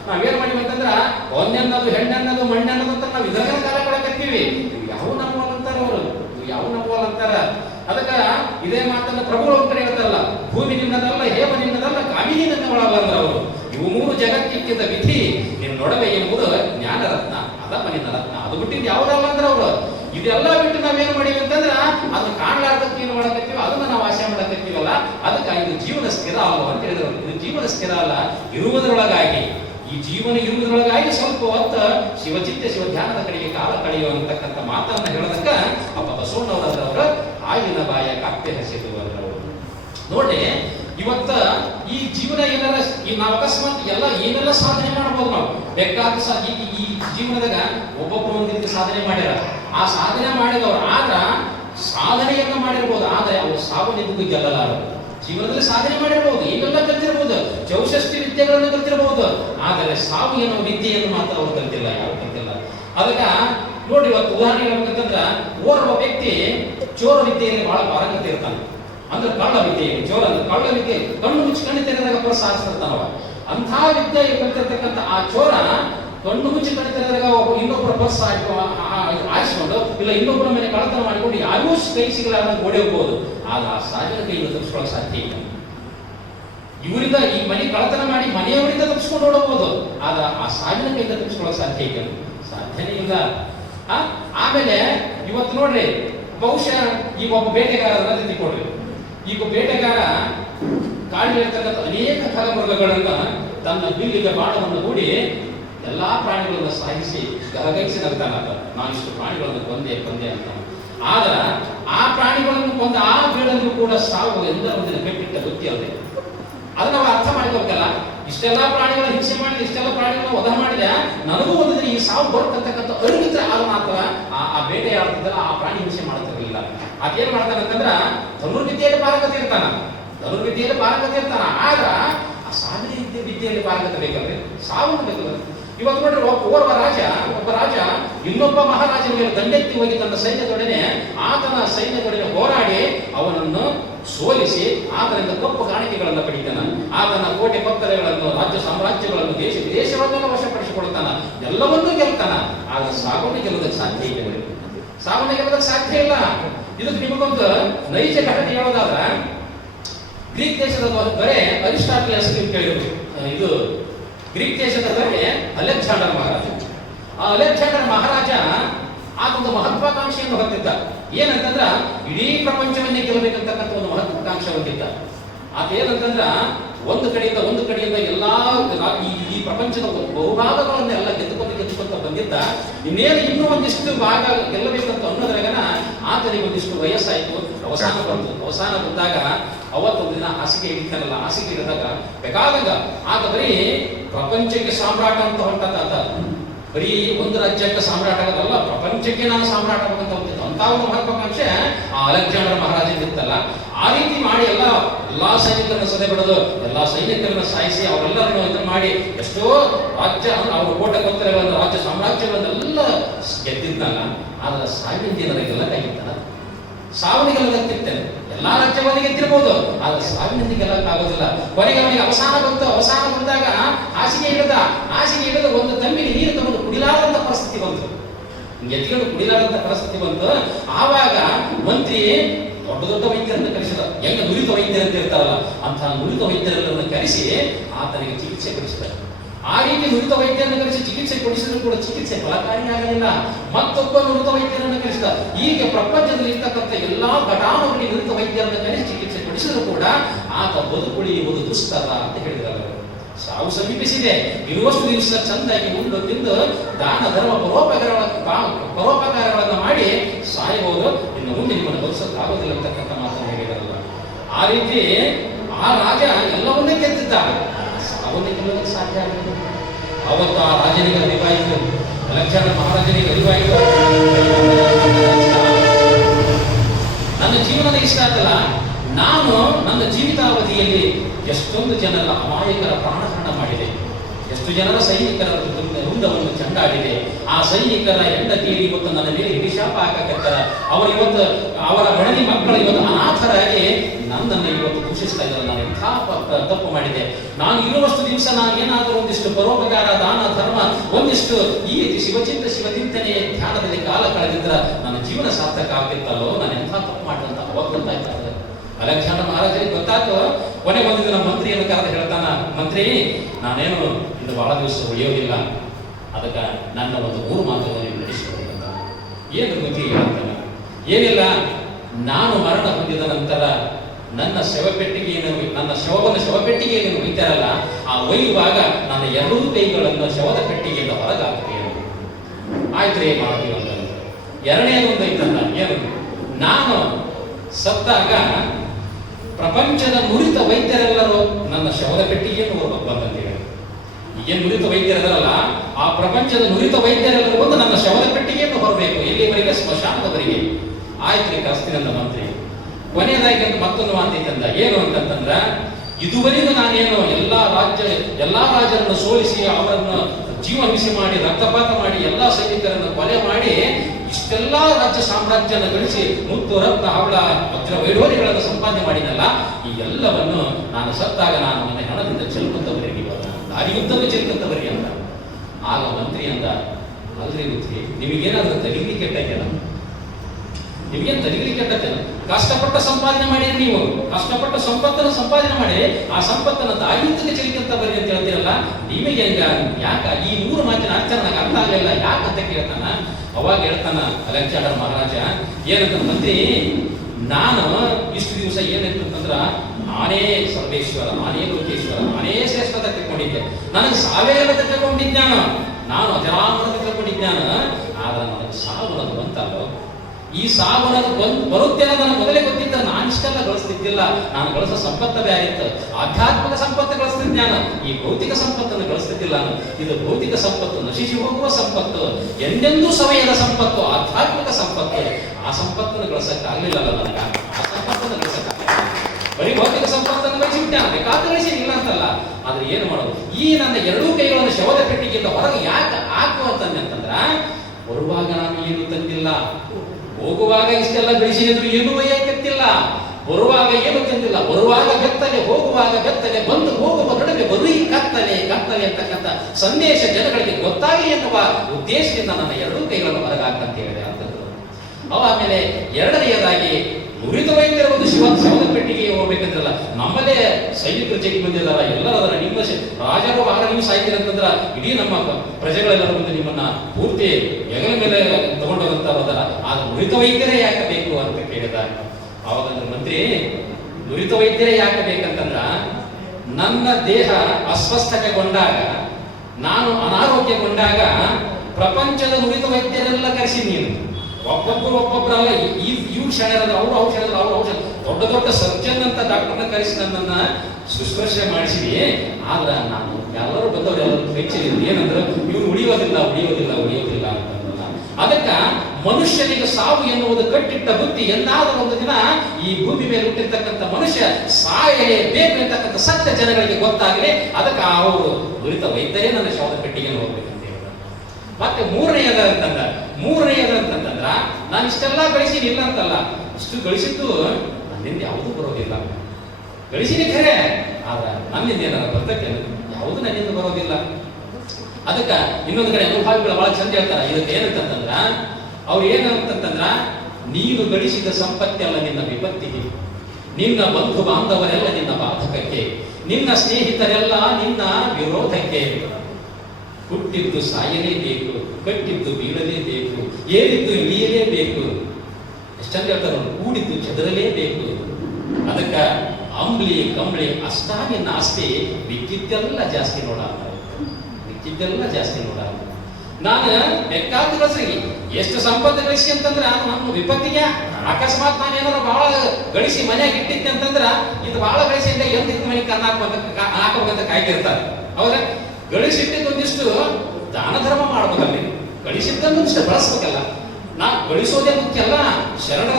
ನಾವೇನ್ ಮಾಡಿವಿ ಅಂತಂದ್ರ ಒಂದೆನ್ನದು ಹೆಣ್ಣೆನ್ನದು ಮಣ್ಣೆನ್ನದು ಅಂತ ನಾವು ಇದರ ಕಾಲ ಕಳಕತ್ತೀವಿ. ಯಾವ ನಂಬುವಲ್ಲಂತಾರ ಅವರು, ಯಾವ ನಂಬುವಲ್ಲಂತಾರ. ಅದಕ್ಕ ಇದೇ ಮಾತನ್ನ ಪ್ರಭುಗಳು ಅಂತ ಹೇಳ್ತಾರಲ್ಲ, ಭೂಮಿ ನಿನ್ನದಲ್ಲ, ಹೇಮ ನಿನ್ನದಲ್ಲ, ಕಾಮಿನಿ ನನ್ನ ಒಳಬಂದ್ರ ಅವರು. ಇವು ಮೂರು ಜಗತ್ತಿಕ್ಕಿದ ವಿಧಿ ನಿನ್ನೊಡವೆ ಎಂಬುದು ಜ್ಞಾನರತ್ನ, ಅದಮ್ಮ ನಿನ್ನ ರತ್ನ. ಅದು ಬಿಟ್ಟಿದ್ದು ಯಾವುದಲ್ಲ ಅಂದ್ರೆ ಅವರು. ಇದೆಲ್ಲ ಬಿಟ್ಟು ನಾವೇನು ಮಾಡಿವಿ ಅಂತಂದ್ರ ಅದನ್ನ ಕಾಣ್ಲಾರ್ದಕ್ಕೆ ಏನು ಮಾಡಕತ್ತೀವಿ, ಅದನ್ನ ನಾವು ಆಸೆ ಮಾಡಕತ್ತೀವಲ್ಲ. ಅದಕ್ಕೆ ಇದು ಜೀವನ ಸ್ಥಿರ ಅಲ್ವ ಅಂತ ಹೇಳಿದ್ರು. ಇದು ಜೀವನ ಸ್ಥಿರ ಅಲ್ಲ, ಇರುವುದರೊಳಗಾಗಿ, ಈ ಜೀವನ ಇರುವುದರೊಳಗಾಗಿ ಸ್ವಲ್ಪ ಹೊತ್ತು ಶಿವಚಿತ್ತ ಶಿವ ಧ್ಯಾನದ ಕಡೆಗೆ ಕಾಲ ಕಳೆಯುವಂತಕ್ಕಂಥ ಮಾತನ್ನ ಹೇಳೋದಕ್ಕ ಅಪ್ಪ ಬಸವಣ್ಣವರವರು ಹಾವಿನ ಬಾಯ ಕಪ್ಪೆ ಹಸಿದು ಅಂದ್ರವರು. ನೋಡಿ, ಇವತ್ತ ಈ ಜೀವನ ಏನಾರ ನಾವು ಅಕಸ್ಮಾತ್ ಎಲ್ಲ ಏನೆಲ್ಲ ಸಾಧನೆ ಮಾಡ್ಬೋದು ನಾವು ಬೇಕಾದ ಈ ಜೀವನದಾಗ ಒಬ್ಬೊಬ್ಬರು ಒಂದ್ ರೀತಿ ಸಾಧನೆ ಮಾಡ್ಯಾರ. ಆ ಸಾಧನೆ ಮಾಡಿದವರು ಆದ್ರ ಸಾಧನೆಯನ್ನ ಮಾಡಿರ್ಬೋದು, ಆದ್ರೆ ಅವರು ಸಾವನ್ನೆಂದು ಗೆಲ್ಲಲಾರರು. ಜೀವನದಲ್ಲಿ ಸಾಧನೆ ಮಾಡಿರ್ಬೋದು, ಏನೆಲ್ಲ ಕಲ್ತಿರ್ಬೋದು, ಚೌಷಷ್ಟಿ ವಿದ್ಯೆಗಳನ್ನು ಕಲ್ತಿರ್ಬೋದು, ಆದರೆ ಸಾವು ಎನ್ನುವ ವಿದ್ಯೆಯನ್ನು ಮಾತ್ರ ಅವ್ರು ಕಲ್ತಿಲ್ಲ, ಯಾರು ಕಲ್ತಿಲ್ಲ. ಅದಕ್ಕ ನೋಡಿ, ಇವತ್ತು ಉದಾಹರಣೆ ಹೇಳ್ಬೇಕಂತಂದ್ರ ಓರ್ವ ವ್ಯಕ್ತಿ ಚೋರ ವಿದ್ಯೆಯಲ್ಲಿ ಬಹಳ ಪಾರಂಗತ ಇರ್ತಾನೆ. ಅಂದ್ರೆ ಕಳ್ಳ ವಿದ್ಯೆ, ಚೋರ ಅಂದ್ರೆ ಕಳ್ಳ ವಿದ್ಯೆ, ಕಣ್ಣು ಮುಚ್ಚಿ ಕಣ್ಣು ತೆರೆದಾಗ ಪರ್ಸ್ ಹಾರಿಸ್ತಿರ್ತಾನವ. ಅಂಥ ವಿದ್ಯೆ ಕಲ್ತಿರ್ತಕ್ಕಂಥ ಆ ಚೋರ ಕಣ್ಣು ಮುಚ್ಚಿ ಕಣ್ಣು ತೆರೆದಾಗ ಇನ್ನೊಬ್ಬರ ಪರ್ಸ್ ಆರಿಸಿಕೊಂಡು ಇಲ್ಲ ಇನ್ನೊಬ್ಬರ ಮೇಲೆ ಕಳ್ಳತನ ಮಾಡಿಕೊಂಡು ಯಾರಿಗೂ ಕೈ ಸಿಗಲಾರ್ದಂಗೆ ಓಡಿ ಹೋಗ್ಬೋದು. ಆದ್ರೆ ಆ ಸಾಧನ ಕೈಯಿಂದ ತಪ್ಪಿಸ್ಕೊಳ್ಳೋ ಸಾಧ್ಯ ಇಲ್ಲ. ಇವರಿಂದ ಈ ಮನೆ ಕಳ್ಳತನ ಮಾಡಿ ಮನೆಯವರಿಂದ ತಪ್ಪಿಸ್ಕೊಂಡು ಓಡಬಹುದು, ಆದ್ರೆ ಆ ಸಾವಿನ ಕೈಯಿಂದ ತಪ್ಪಿಸ್ಕೊಳ್ಳೋ ಸಾಧ್ಯ ಇಲ್ಲ, ಸಾಧ್ಯನೇ ಇಲ್ಲ. ಆಮೇಲೆ ಇವತ್ತು ನೋಡ್ರಿ, ಬಹುಶಃ ಈಗ ಒಬ್ಬ ಬೇಟೆಗಾರರನ್ನ ತಿಳ್ಕೊಡ್ರಿ. ಈಗ ಬೇಟೆಗಾರ ಕಾಡಿನಲ್ಲಿರ್ತಕ್ಕಂಥ ಅನೇಕ ಖಗಮೃಗಗಳನ್ನ ತನ್ನ ಬಿಲ್ಲಿಗೆ ಬಾಣವನ್ನು ಹೂಡಿ ಎಲ್ಲಾ ಪ್ರಾಣಿಗಳನ್ನ ಸಾಗಿಸಿ ಗಹಗಹಿಸಿ ನಗ್ತಾನ. ನಾನು ಇಷ್ಟು ಪ್ರಾಣಿಗಳನ್ನು ಕೊಂದೆ ಅಂತ. ಆದ್ರ ಆ ಪ್ರಾಣಿಗಳನ್ನು ಕೊಂದ ಆ ಬೀಳಲ್ಲೂ ಕೂಡ ಸಾವು ಎಂದ ಒಂದಿನ ಕಟ್ಟಿಟ್ಟ ಗೊತ್ತಿ ಅಲ್ಲದೆ. ಅದನ್ನ ನಾವು ಅರ್ಥ ಮಾಡ್ಕೋಬೇಕಲ್ಲ. ಇಷ್ಟೆಲ್ಲ ಪ್ರಾಣಿಗಳ ಹಿಂಸೆ ಮಾಡಿದ್ರೆ, ಇಷ್ಟೆಲ್ಲ ಪ್ರಾಣಿಗಳನ್ನ ವಧ ಮಾಡಿದ್ರೆ ನನಗೂ ಒಂದು ದಿನ ಈ ಸಾವು ಬರ್ತಕ್ಕಂಥ ಅರಿವಿದ್ರೆ ಆಗ ಮಾತ್ರ ಆ ಬೇಟೆ ಆಡ್ತಿದ್ದಲ್ಲ ಆ ಪ್ರಾಣಿ ಹಿಂಸೆ ಮಾಡ್ತಿರ್ಲಿಲ್ಲ. ಅದೇನ್ ಮಾಡ್ತಾನಂತಂದ್ರ ಧನುರ್ವಿದ್ಯೆಯಲ್ಲಿ ಪಾರಗತ ಇರ್ತಾನ, ಧನುರ್ವಿದ್ಯೆಯಲ್ಲಿ ಪಾರಗತ ಇರ್ತಾನ. ಆಗ ಆ ಸಾಧನೆ ವಿದ್ಯೆಯಲ್ಲಿ ಪಾರಗತ ಬೇಕಲ್ರಿ, ಸಾವು ಬೇಕಲ್ಲ. ಇವತ್ತು ನೋಡ್ರಿ, ಒಬ್ಬ ರಾಜ ಇನ್ನೊಬ್ಬ ಮಹಾರಾಜನ ಮೇಲೆ ದಂಡೆತ್ತಿ ಹೋಗಿ ತನ್ನ ಸೈನ್ಯದೊಡನೆ ಆತನ ಸೈನ್ಯದೊಡನೆ ಹೋರಾಡಿ ಅವನನ್ನು ಸೋಲಿಸಿ ಆತನಿಂದ ಕಪ್ಪು ಕಾಣಿಕೆಗಳನ್ನು ಪಡಿತಾನ. ಆತನ ಕೋಟೆ ಪತ್ತರೆಗಳನ್ನು, ರಾಜ್ಯ ಸಾಮ್ರಾಜ್ಯಗಳನ್ನು, ದೇಶ ವಿದೇಶಗಳನ್ನೆಲ್ಲ ವಶಪಡಿಸಿಕೊಳ್ತಾನ, ಎಲ್ಲವನ್ನೂ ಗೆಲ್ತಾನ. ಆಗ ಸಾವನ್ನ ಗೆಲ್ಲೋದಕ್ಕೆ ಸಾಧ್ಯ ಇಲ್ಲ, ಸಾವನ್ನ ಗೆಲ್ಲೋದಕ್ಕೆ ಸಾಧ್ಯ ಇಲ್ಲ. ಇದಕ್ಕೆ ನಿಮಗೊಂದು ನೈಜ ಘಟನೆ ಹೇಳೋದಾದ್ರ, ಗ್ರೀಕ್ ದೇಶದ ಬರೇ ಅರಿಸ್ಟಾಟಲ್ ಕೇಳಿದ್ರು. ಇದು ಗ್ರೀಕ್ ದೇಶದ ಬರೇ ಅಲೆಕ್ಸಾಂಡರ್ ಮಹಾರಾಜ. ಆ ಅಲೆಕ್ಸಾಂಡರ್ ಮಹಾರಾಜ ಆತೊಂದು ಮಹತ್ವಾಕಾಂಕ್ಷೆಯನ್ನು ಹೊತ್ತಿದ್ದ. ಏನಂತಂದ್ರ ಇಡೀ ಪ್ರಪಂಚವನ್ನೇ ಗೆಲ್ಲಬೇಕಂತಕ್ಕಂಥ ಒಂದು ಮಹತ್ವಾಕಾಂಕ್ಷೆ ಹೊಂದಿದ್ದ. ಆತ ಏನಂತಂದ್ರ ಒಂದು ಕಡೆಯಿಂದ ಎಲ್ಲಾ ಈ ಪ್ರಪಂಚದ ಬಹುಭಾಗಗಳನ್ನೆಲ್ಲ ಗೆದ್ದುಕೊಂತ ಬಂದಿದ್ದ. ಇನ್ನೂ ಒಂದಿಷ್ಟು ಭಾಗ ಗೆಲ್ಲಬೇಕಂತ ಅನ್ನೋದ್ರಾಗನ ಆತನಿಗೆ ಒಂದಿಷ್ಟು ವಯಸ್ಸಾಯ್ತು, ಅವಸಾನ ಬಂದಾಗ ಅವತ್ತೊಂದು ದಿನ ಹಾಸಿಗೆ ಹಿಡಿತಾನಲ್ಲ, ಹಾಸಿಗೆ ಹಿಡಿದಾಗ ಬೇಕಾದಾಗ ಆತ ಬರೀ ಪ್ರಪಂಚಕ್ಕೆ ಸಾಮ್ರಾಟ ಅಂತ ಹೊಂಟಾತ. ಬರೀ ಒಂದು ರಾಜ್ಯಕ್ಕೆ ಸಾಮ್ರಾಟ ಆಗೋದಲ್ಲ, ಪ್ರಪಂಚಕ್ಕೆ ನಾನು ಸಾಮ್ರಾಟ ಆಗಬೇಕಂತ ಹೊಂದಿದ್ದ. ಅಂತ ಒಂದು ಮಹತ್ವಾಕಾಂಕ್ಷೆ ಆ ಅಲೆಕ್ಸಾಂಡರ್ ಮಹಾರಾಜನಿತ್ತಲ್ಲ. ಆ ರೀತಿ ಮಾಡಿ ಎಲ್ಲ ಎಲ್ಲಾ ಸೈನಿಕರನ್ನ ಸದೆ ಬಡದು ಎಲ್ಲಾ ಸೈನಿಕರನ್ನ ಸಾಯಿಸಿ ಅವರೆಲ್ಲರನ್ನು ಇದನ್ನು ಮಾಡಿ ಎಷ್ಟೋ ರಾಜ್ಯ ಅವ್ರ ಕೋಟೆ ಕೊತ್ತರೆಗಳನ್ನು ರಾಜ್ಯ ಸಾಮ್ರಾಜ್ಯಗಳನ್ನೆಲ್ಲ ಗೆದ್ದಿದ್ದಾಗ ಆದ್ರೆ ಸಾವಿನ ಜನರಿಗೆಲ್ಲ ಕೈಗಿತ್ತಾನ ಸಾವಿನಿಗೆಲ್ಲ ಗೆದ್ದಿರ್ತೇನೆ ಎಲ್ಲಾ ರಾಜ್ಯವನ್ನು ಗೆದ್ದಿರ್ಬೋದು ಆದ್ರೆ ಸಾವಿನಿಂದ ಗೆಲ್ಲಕ್ಕಾಗೋದಿಲ್ಲ. ಕೊನೆಗೆ ಅವನಿಗೆ ಅವಸಾನ ಬಂದಾಗ ಹಾಸಿಗೆ ಇಡದ ಒಂದು ತಂಬಿಗೆ ನೀರು ತಗೊಂಡು ಕುಡಿಲಾರದಂತ ಪರಿಸ್ಥಿತಿ ಬಂತು. ಎತ್ತಿಕೊಂಡು ಕುಡಿಲಾರದಂತ ಪರಿಸ್ಥಿತಿ ಬಂತು. ಆವಾಗ ಮಂತ್ರಿ ದೊಡ್ಡ ವೈದ್ಯರನ್ನು ಕರೆಸಿದ. ಹೆಂಗ ನುರಿತ ವೈದ್ಯರು ಅಂತ ಇರ್ತಾರಲ್ಲ ಅಂತಹ ನುರಿತ ವೈದ್ಯರನ್ನು ಕರೆಸಿ ಆತನಿಗೆ ಚಿಕಿತ್ಸೆ ಕೊಡಿಸಿದ್ದಾರೆ. ಆ ರೀತಿ ನುರಿತ ವೈದ್ಯರನ್ನು ಕರೆಸಿ ಚಿಕಿತ್ಸೆ ಕೊಡಿಸಿದ್ರು ಕೂಡ ಚಿಕಿತ್ಸೆ ಫಲಕಾರಿಯಾಗಲಿಲ್ಲ. ಮತ್ತೊಬ್ಬ ನುರಿತ ವೈದ್ಯರನ್ನು ಕರೆಸಿದ. ಹೀಗೆ ಪ್ರಪಂಚದಲ್ಲಿ ಇರ್ತಕ್ಕಂಥ ಎಲ್ಲಾ ಘಟಾನುಗಳಿಗೆ ನುರಿತ ವೈದ್ಯರನ್ನು ಕರೆಸಿ ಚಿಕಿತ್ಸೆ ಕೊಡಿಸಿದ್ರು ಕೂಡ ಆತ ಬದುಕುಳಿಯುವುದು ದುಸ್ತರ ಅಂತ ಹೇಳಿದ್ದಾರೆ. ಸಾವು ಸಮೀಪಿಸಿದೆ. ಇರುವಷ್ಟು ದಿವಸ ಚಂದಾಗಿ ಉಂಡು ತಿಂದು ದಾನ ಧರ್ಮ ಪರೋಪಕಾರಗಳನ್ನು ಮಾಡಿ ಸಾಯಬಹುದು. ಇನ್ನು ಮುಂದೆ ನಿಮ್ಮನ್ನು ಬದುಕೋಕ್ಕಾಗೋದಿಲ್ಲ ಅಂತಕ್ಕಂಥ ಮಾತನ್ನು ಹೇಳಿದಾರಲ್ಲ. ಆ ರೀತಿ ಆ ರಾಜ ಎಲ್ಲವನ್ನೇ ಗೆದ್ದಿದ್ದ, ಸಾವನ್ನೇ ಗೆಲ್ಲೋದಕ್ಕೆ ಸಾಧ್ಯ ಆಗಲಿಲ್ಲ. ಅವತ್ತು ಆ ರಾಜನಿಗೆ ಅರಿವಾಯಿತು, ಅಲೆಕ್ಸಾಂಡರ್ ಮಹಾರಾಜನಿಗೆ ಅರಿವಾಯಿತು, ನನ್ನ ಜೀವನದ ಇಷ್ಟ ಆಗಲ್ಲ. ನಾನು ನನ್ನ ಜೀವಿತಾವಧಿಯಲ್ಲಿ ಎಷ್ಟೊಂದು ಜನರ ಅಮಾಯಕರ ಪ್ರಾಣಹರಣ ಮಾಡಿದೆ, ಎಷ್ಟು ಜನರ ಸೈನಿಕರ ರುಂಡವನ್ನು ಚಂಡಾಡಿದೆ. ಆ ಸೈನಿಕರ ಹೆಂಡತಿಯರು ಇವತ್ತು ನನ್ನ ಮೇಲೆ ಹಿಡಿಶಾಪ ಹಾಕಕತ್ತಾರ. ಇವತ್ತು ಅವರ ಬಡಗಿ ಮಕ್ಕಳು ಇವತ್ತು ಅನಾಥರಾಗಿ ನನ್ನನ್ನು ಇವತ್ತು ದೂಷಿಸ್ತಾ ಇದ್ದಾರೆ. ನಾನು ಎಂಥ ತಪ್ಪು ಮಾಡಿದೆ. ನಾನು ಇರುವಷ್ಟು ದಿವಸ ನಾನು ಏನಾದರೂ ಒಂದಿಷ್ಟು ಪರೋಪಕಾರ, ದಾನ ಧರ್ಮ, ಒಂದಿಷ್ಟು ಈ ರೀತಿ ಶಿವಚಿಂತನೆ ಧ್ಯಾನದಲ್ಲಿ ಕಾಲ ಕಳೆದಿದ್ರ ನನ್ನ ಜೀವನ ಸಾರ್ಥಕ ಆಗ್ತಿತ್ತಲ್ಲೋ, ನಾನು ಎಂಥ ತಪ್ಪು ಮಾಡಿದಂತ ಅವಾಗ ಗೊತ್ತಾಯ್ತಾರೆ. ಅಲೆಕ್ಸಾಂಡರ್ ಮಹಾರಾಜರಿಗೆ ಗೊತ್ತಾಯ್ತು. ಕೊನೆ ಒಂದು ದಿನ ಮಂತ್ರಿಯನ್ನು ಕರೆದು ಹೇಳ್ತಾನ, ಮಂತ್ರಿ ನಾನೇನು ಇನ್ನು ಬಹಳ ದಿವಸ ಉಳಿಯೋದಿಲ್ಲ, ಅದಕ್ಕೆ ನನ್ನ ಒಂದು 3 ಮಾತುಗಳನ್ನು ನೀವು ನಡೆಸಿಕೊಡ್ಬೇಕಂತ. ಏನು ಬುದ್ಧಿ ಹೇಳ್ತಾನೆ? ಏನಿಲ್ಲ, ನಾನು ಮರಣ ಹೊಂದಿದ ನಂತರ ನನ್ನ ಶವಪೆಟ್ಟಿಗೆಯನ್ನು ಒಯ್ತಾರಲ್ಲ, ಆ ಒಯ್ಯುವಾಗ ನನ್ನ 2 ಕೈಗಳನ್ನು ಶವದ ಪೆಟ್ಟಿಗೆಯಿಂದ ಹೊರಗಾಗ್ತೇನೆ. ಆಯ್ತು ಮಾಡ್ತೀವಿ ಅಂತ. ಎರಡನೇದು ಒಂದು ಐತಲ್ಲ, ಏನು, ನಾನು ಸತ್ತಾಗ ಪ್ರಪಂಚದ ನುರಿತ ವೈದ್ಯರೆಲ್ಲರೂ ನನ್ನ ಶವದ ಪೆಟ್ಟಿಗೆಯನ್ನು ಹೋಗ್ಬೇಕು ಬಂದಂತೇಳಿ. ಈಗೇನು ನುರಿತ ವೈದ್ಯರಲ್ಲ, ಆ ಪ್ರಪಂಚದ ನುರಿತ ವೈದ್ಯರೆಲ್ಲರೂ ಬಂದು ನನ್ನ ಶವದ ಪೆಟ್ಟಿಗೆಯನ್ನು ಹೊರಬೇಕು. ಎಲ್ಲಿವರೆಗೆ? ಸ್ಮಶಾನದವರೆಗೆ. ಆಯ್ತು ಕಳಿಸ್ತೀನಂದ ಮಂತ್ರಿ. ಕೊನೆಯದಾಗಿ ಅಂತ ಮತ್ತೊಂದು ಮಾತೈತಂದ. ಏನು ಅಂತಂದ್ರ, ಇದುವರೆಗೂ ನಾನೇನು ಎಲ್ಲಾ ರಾಜರನ್ನು ಸೋಲಿಸಿ ಅವರನ್ನು ಜೀವ ಹಿಂಸೆ ಮಾಡಿ ರಕ್ತಪಾತ ಮಾಡಿ ಎಲ್ಲಾ ಸೈನಿಕರನ್ನು ಕೊಲೆ ಮಾಡಿ ಇಷ್ಟೆಲ್ಲಾ ರಾಜ್ಯ ಸಾಮ್ರಾಜ್ಯನ ಗಳಿಸಿ ಮುತ್ತು ರತ್ನ ಹವಳ ವಜ್ರ ವೈಢೂರ್ಯಗಳನ್ನು ಸಂಪಾದನೆ ಮಾಡಿದಲ್ಲ, ಈ ಎಲ್ಲವನ್ನು ನಾನು ಸತ್ತಾಗ ನಾನು ನನ್ನ ಹಣದಿಂದ ಚೆಲ್ಕೊಂತವರಿಗೆ ದಾರಿಯುದ್ದಕ್ಕೂ ಚೆಲ್ಕೊಂತವರಿಗೆ ಅಂತ. ಆಗ ಮಂತ್ರಿ ಅಂದ, ಅಲ್ರಿ ಬುದ್ಧಿ, ನಿಮಗೇನಾದ್ರೂ ತಲೆಗೆ ಕೆಟ್ಟೈತೇನ? ನಿಮಗೇನು ತಲೆಗೆ ಕೆಟ್ಟೈತೇನ? ಕಷ್ಟಪಟ್ಟ ಸಂಪಾದನೆ ಮಾಡಿರಿ, ನೀವು ಕಷ್ಟಪಟ್ಟ ಸಂಪತ್ತನ್ನು ಸಂಪಾದನೆ ಮಾಡಿ ಆ ಸಂಪತ್ತನ್ನು ದಾರಿಯುದ್ದಕ್ಕೆ ಚೆಲ್ಕೊಂತ ಬರ್ರಿ ಅಂತ ಹೇಳ್ತೀರಲ್ಲ, ನಿಮಗೆ ಯಾಕ ಈ 3 ಮಾತಿನ ಅರ್ಥ ನನಗೆ ಅರ್ಥ ಆಗಲಿಲ್ಲ, ಯಾಕಂತ ಕೇಳ್ತಾನ. ಅವಾಗ ಹೇಳ್ತಾನ ಅಲೆಕ್ಸಾಂಡರ್ ಮಹಾರಾಜ, ಏನಂತ, ಮಂತ್ರಿ ನಾನು ಇಷ್ಟು ದಿವಸ ಏನಿರ್ತಂದ್ರ ನಾನೇ ಸರ್ವೇಶ್ವರ, ನಾನೇ ಲೋಕೇಶ್ವರ, ನಾನೇ ಶ್ರೇಷ್ಠತೆ ತಿಳ್ಕೊಂಡಿದ್ದೆ. ನನಗೆ ಸಾವೇ ಎಲ್ಲ ತಿಳ್ಕೊಂಡಿದ್ನಾನು, ನಾನು ಅಜರಾಮರಣ ತಿಳ್ಕೊಂಡಿದ್ನಾನು. ಆದ್ರೆ ನನಗೆ ಸಾವು ಅನ್ನೋದು ಬಂತಲ್ಲೋ, ಈ ಸಾವು ಅನ್ನೋದು ಬರುತ್ತೆ ಅನ್ನೋದು ನನಗೆ ಮೊದಲೇ ಗೊತ್ತಿದ್ದ. ನಾನು ಇಷ್ಟೆಲ್ಲ ಗಳಿಸ್ತಿದ್ದಿಲ್ಲ. ನಾನು ಗಳಿಸೋ ಸಂಪತ್ತು ಬೇರೆ ಇತ್ತು. ಆಧ್ಯಾತ್ಮಿಕ ಸಂಪತ್ತು ಗಳಿಸ್ತಿದ್ದೆ ನಾನು, ಈ ಭೌತಿಕ ಸಂಪತ್ತನ್ನು ಗಳಿಸ್ತಿದ್ದಿಲ್ಲ ನಾನು. ಇದು ಭೌತಿಕ ಸಂಪತ್ತು, ನಶಿಸಿ ಹೋಗುವ ಸಂಪತ್ತು, ಎಂದೆಂದೂ ಸವೆಯದ ಸಂಪತ್ತು, ಆಧ್ಯಾತ್ಮಿಕ ಸಂಪತ್ತು. ಆ ಸಂಪತ್ತನ್ನು ಗಳಿಸಕ್ಕಾಗಲಿಲ್ಲ ನನಗೆ. ಆ ಸಂಪತ್ತನ್ನು ಗಳಿಸಕ್ಕಾಗಲಿಲ್ಲ. ಬರೀ ಭೌತಿಕ ಸಂಪತ್ತನ್ನು ಗಳಿಸಿಬಿಟ್ಟೆ, ಬೇಕಾದ ಗಳಿಸಿ ಇಲ್ಲ ಅಂತಲ್ಲ. ಆದ್ರೆ ಏನು ಮಾಡೋದು? ಈ ನನ್ನ 2 ಕೈಗಳನ್ನು ಶವದ ಪೆಟ್ಟಿಗೆಯಿಂದ ಹೊರಗೆ ಯಾಕೆ ಹಾಕು ಅಂತಂದ್ರ, ಬರುವಾಗ ನಾನು ಏನು ತಂದಿಲ್ಲ, ಹೋಗುವಾಗ ಇಷ್ಟೆಲ್ಲ ಬೆಳೆಸಿದ್ರು ಏನು ಒಯ್ಯಕ್ಕಿಲ್ಲ. ಬರುವಾಗ ಏನು ತಂದಿಲ್ಲ, ಬರುವಾಗ ಬೆತ್ತಲೆ, ಹೋಗುವಾಗ ಬೆತ್ತಲೆ, ಬಂದು ಹೋಗುವ ನಡುವೆ ಬರೀ ಕತ್ತಲೆ ಅಂತಕ್ಕಂಥ ಸಂದೇಶ ಜನಗಳಿಗೆ ಗೊತ್ತಾಗಲಿ ಎನ್ನುವ ಉದ್ದೇಶದಿಂದ ನನ್ನ 2 ಕೈಗಳನ್ನು ಹೊರಗಾಕಂತ ಹೇಳಿದೆ ಅಂತದ್ದು. ಆಮೇಲೆ ಎರಡನೆಯದಾಗಿ ನುರಿತ ವೈದ್ಯರ ಒಂದು ಶವದ ಪೆಟ್ಟಿಗೆ ಹೋಗ್ಬೇಕಂದ್ರಲ್ಲ, ನಮ್ಮದೇ ಸೈನಿಕರು ಜಗಿ ಬಂದಿದಾರ, ಎಲ್ಲರದರ ನಿಮ್ಮ ರಾಜರು ಆಗ ನೀವು ಸಾಯ್ತೀರಂತಂದ್ರ ಇಡೀ ನಮ್ಮ ಪ್ರಜೆಗಳೆಲ್ಲರೂ ಬಂದು ನಿಮ್ಮನ್ನ ಪೂರ್ತಿ ಹೆಗಲ ಮೇಲೆ ತಗೊಂಡೋಗಂತಾರದಲ್ಲ, ಆಗ ನುರಿತ ವೈದ್ಯರೇ ಯಾಕೆ ಬೇಕು ಅಂತ ಕೇಳಿದ. ಅವಾಗಂದ್ರೆ ಮಂತ್ರಿ, ನುರಿತ ವೈದ್ಯರೇ ಯಾಕೆ ಬೇಕಂತಂದ್ರ, ನನ್ನ ದೇಹ ಅಸ್ವಸ್ಥತೆಗೊಂಡಾಗ, ನಾನು ಅನಾರೋಗ್ಯಗೊಂಡಾಗ ಪ್ರಪಂಚದ ನುರಿತ ವೈದ್ಯರೆಲ್ಲ ಕರೆಸಿ ನೀನು ಒಬ್ಬೊಬ್ಬರಲ್ಲ, ಇವ್ರು ಕ್ಷಣದ ಅವ್ರು ಔಷಧ ದೊಡ್ಡ ಸರ್ಜನ್ ಅಂತ ಡಾಕ್ಟರ್ನ ಕರೆಸಿ ನನ್ನನ್ನ ಶುಶ್ರೂಷೆ ಮಾಡಿಸಿದಿ. ಆದ್ರೆ ನಾನು ಎಲ್ಲರೂ ಬಂದವರು ಎಲ್ಲರೂ ಹೆಚ್ಚಿದ್ರು, ಏನಂದ್ರೆ ಇವ್ರು ಉಳಿಯೋದಿಲ್ಲ ಅಂತಂದ್ರಲ್ಲ. ಅದಕ್ಕ ಮನುಷ್ಯನಿಗೆ ಸಾವು ಎನ್ನುವುದು ಕಟ್ಟಿಟ್ಟ ಬುದ್ಧಿ. ಎಂದಾದರೂ ಒಂದು ದಿನ ಈ ಭೂಮಿ ಮೇಲೆ ಹುಟ್ಟಿರ್ತಕ್ಕಂಥ ಮನುಷ್ಯ ಸಾಯಲೇಬೇಕು ಎಂತಕ್ಕಂಥ ಸತ್ಯ ಜನಗಳಿಗೆ ಗೊತ್ತಾಗಲಿ. ಅದಕ್ಕೆ ಅವರು ನುರಿತ ವೈದ್ಯರೇ ನನ್ನ ಶವದ ಪೆಟ್ಟಿಗೆಯನ್ನು ಹೋಗ್ಬೇಕಂತ ಹೇಳಿದ. ಮತ್ತೆ ಮೂರನೆಯದ ಅಂತಂದ್ರ ನಾನು ಇಷ್ಟೆಲ್ಲ ಗಳಿಸಿನಿ ಇಲ್ಲ ಅಂತಲ್ಲ, ಇಷ್ಟು ಗಳಿಸಿದ್ದು ನನ್ನಿಂದ ಯಾವುದೂ ಬರೋದಿಲ್ಲ. ಗಳಿಸಿನಿ ಖರೆ, ಆದ್ರೆ ನನ್ನಿಂದ ಏನಾರ ಬರ್ತಕ್ಕೆ ಯಾವುದು ನನ್ನಿಂದ ಬರೋದಿಲ್ಲ. ಅದಕ್ಕೆ ಇನ್ನೊಂದು ಕಡೆ ಅನುಭವಿಗಳು ಬಹಳ ಚಂದ ಹೇಳ್ತಾರೆ. ಇದಕ್ಕೆ ಏನಂತಂದ್ರ ಅವ್ರು ಏನಂತಂದ್ರ, ನೀನು ಗಳಿಸಿದ ಸಂಪತ್ತೆಲ್ಲ ನಿನ್ನ ವಿಪತ್ತಿಗೆ, ನಿನ್ನ ಬಂಧು ಬಾಂಧವರೆಲ್ಲ ನಿನ್ನ ಬಾಧಕಕ್ಕೆ, ನಿನ್ನ ಸ್ನೇಹಿತರೆಲ್ಲ ನಿನ್ನ ವಿರೋಧಕ್ಕೆ. ಹುಟ್ಟಿದ್ದು ಸಾಯಲೇಬೇಕು, ಕಟ್ಟಿದ್ದು ಬೀಳಲೇಬೇಕು, ಏರಿದ್ದು ಇಳಿಯಲೇಬೇಕು. ಎಷ್ಟಂತ ಹೇಳ್ತಾರೆ, ಕೂಡಿದ್ದು ಚದರಲೇಬೇಕು. ಅದಕ್ಕ ಅಂಬ್ಲಿ ಕಂಬಳಿ ಅಷ್ಟ ನಿನ್ನ ಆಸ್ತಿ, ಮಿಕ್ಕಿದ್ದೆಲ್ಲ ಜಾಸ್ತಿ ನೋಡ. ನಾನು ಬೇಕಾದ ಗಳಿಸಿ ಎಷ್ಟು ಸಂಪತ್ತು ಗಳಿಸಿ ಅಂತಂದ್ರ ನಮ್ಮ ವಿಪತ್ತಿಗೆ ಅಕಸ್ಮಾತ್ ನಾನು ಏನಾರ ಬಹಳ ಗಳಿಸಿ ಮನೆಯಾಗ ಇಟ್ಟಿದ್ದೆ ಅಂತಂದ್ರ ಇದು ಬಹಳ ಗಳಿಸಿ ಎಂದಿದ್ದ ಮನೆಗೆ ಹಾಕೋಬೇಕಂತ ಕಾಯ್ತಿರ್ತಾರೆ. ಹೌದ್ರ? ಗಳಿಸಿಟ್ಟಿದ್ದು ಒಂದಿಷ್ಟು ದಾನ ಧರ್ಮ ಮಾಡ್ಬೇಕಲ್ಲಿ, ಗಳಿಸಿದ್ದೊಂದಿಷ್ಟು ಬಳಸ್ಬೇಕಲ್ಲ. ನಾ ಗಳಿಸೋದೇ ಮುಖ್ಯ ಅಲ್ಲ. ಶರಣ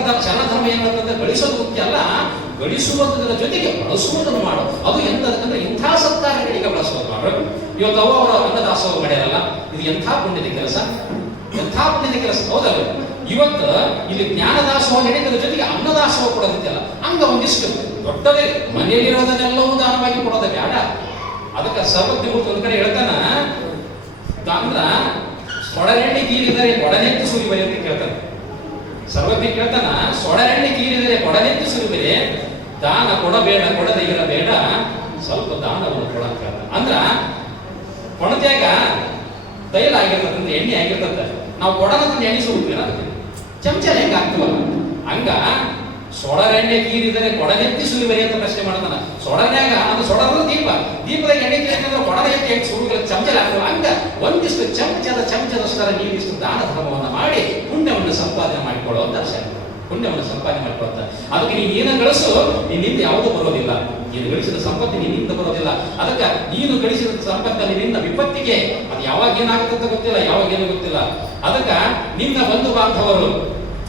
ಧರ್ಮ ಏನಂತಂದ್ರೆ ಗಳಿಸೋದು ಮುಖ್ಯ ಅಲ್ಲ, ಗಳಿಸುವುದರ ಜೊತೆಗೆ ಬಳಸುವುದನ್ನು ಮಾಡು. ಅದು ಎಂತಂದ್ರೆ ಇಂಥ ಸತ್ಕಾರಗಳಿಗೆ ಬಳಸೋದು ಮಾಡು. ಇವತ್ತು ಅವರು ಅನ್ನದಾಸೋಹ ಮಾಡ್ಯಾರಲ್ಲ, ಇದು ಎಂಥ ಪುಣ್ಯದ ಕೆಲಸ. ಹೌದಲ್ಲ? ಇವತ್ತು ಇಲ್ಲಿ ಜ್ಞಾನದಾಸೋಹ ನಡೀತದ ಜೊತೆಗೆ ಅನ್ನದಾಸೋಹ ಕೊಡೋದಿಲ್ಲ. ಹಂಗ ಒಂದಿಷ್ಟು ದೊಡ್ಡದೇ ಮನೆಯಲ್ಲಿರೋದನ್ನೆಲ್ಲವೂ ದಾನವಾಗಿ ಕೊಡೋದ ಬೇಡ. ಅದಕ್ಕೆ ಸರ್ವಜ್ಞ ಮೂರ್ತಿ ಒಂದ್ ಕಡೆ ಹೇಳ್ತಾನ, ಅಂದ್ರ ಸೊಡರೆಣ್ಣೆ ಗೀರಿದರೆ ಕೊಡನೆತ್ತು ಸುರಿಬರೆ ಅಂತ ಕೇಳ್ತಾನೆ. ಸರ್ವಜ್ಞ ಕೇಳ್ತಾನ, ಸೊಡರೆಣ್ಣೆ ಗೀರಿದರೆ ಕೊಡನೆತ್ತು ಸುರಿಬರೆ, ದಾನ ಕೊಡದೆ ಇರಬೇಡ, ಸ್ವಲ್ಪ ದಾನವನ್ನು ಕೊಡಂತ ಹೇಳ್ತಾನೆ. ಅಂದ್ರ ಕೊಣತ್ಯಾಗ ತೈಲ ಆಗಿರ್ತದಂತ, ಎಣ್ಣೆ ಆಗಿರ್ತದ, ನಾವು ಕೊಡನಂತ ಎಣ್ಣೆ ಸುರಿದ್ವಿ ಅದಕ್ಕೆ ಚಮಚ ಹೆಂಗ ಆಗ್ತೀವಲ್ಲ, ಹಂಗ ಸೊಡರೆಣ್ಣೆ ಗೀರಿದರೆ ಕೊಡನೆತ್ತಿ ಸುರಿಬರಿ ಅಂತ ಪ್ರಶ್ನೆ ಮಾಡ್ತಾನ. ಸೊಡರ್ನ್ಯಾಗ ಅದು ಸೊಡರದ ದೀಪದಾಗ ಎಣ್ಣೆ ಗೀರಿದ್ರೆ ಕೊಡದ ಎತ್ತಿ ಹೆಂಗೆ ಸುರುಗಳ ಚಮಚಲ ಆಗ್ತವ. ಹಂಗ ಒಂದಿಷ್ಟು ಚಮಚದಷ್ಟರ ನೀವಿಷ್ಟು ದಾನ ಧರ್ಮವನ್ನು ಮಾಡಿ ಪುಣ್ಯವನ್ನು ಸಂಪಾದನೆ ಮಾಡಿಕೊಳ್ಳೋ ದರ್ಶನ, ಪುಣ್ಯವನ್ನು ಸಂಪಾದನೆ ಮಾಡಿಕೊಳ್ತ. ಅದಕ್ಕೆ ನೀನು ಏನ ಗಳಿಸು, ನಿನ್ನಿಂದ ಯಾವುದು ಬರೋದಿಲ್ಲ. ನೀನು ಗಳಿಸಿದ ಸಂಪತ್ತಿ ನಿನ್ನಿಂದ ಬರೋದಿಲ್ಲ. ಅದಕ್ಕೆ ನೀನು ಗಳಿಸಿದ ಸಂಪತ್ತಲ್ಲಿ ನಿನ್ನ ವಿಪತ್ತಿಗೆ ಅದು ಯಾವಾಗ ಏನಾಗುತ್ತಂತ ಗೊತ್ತಿಲ್ಲ, ಯಾವಾಗ ಏನು ಗೊತ್ತಿಲ್ಲ. ಅದಕ್ಕೆ ನಿನ್ನ ಬಂಧು ಬಾಂಧವರು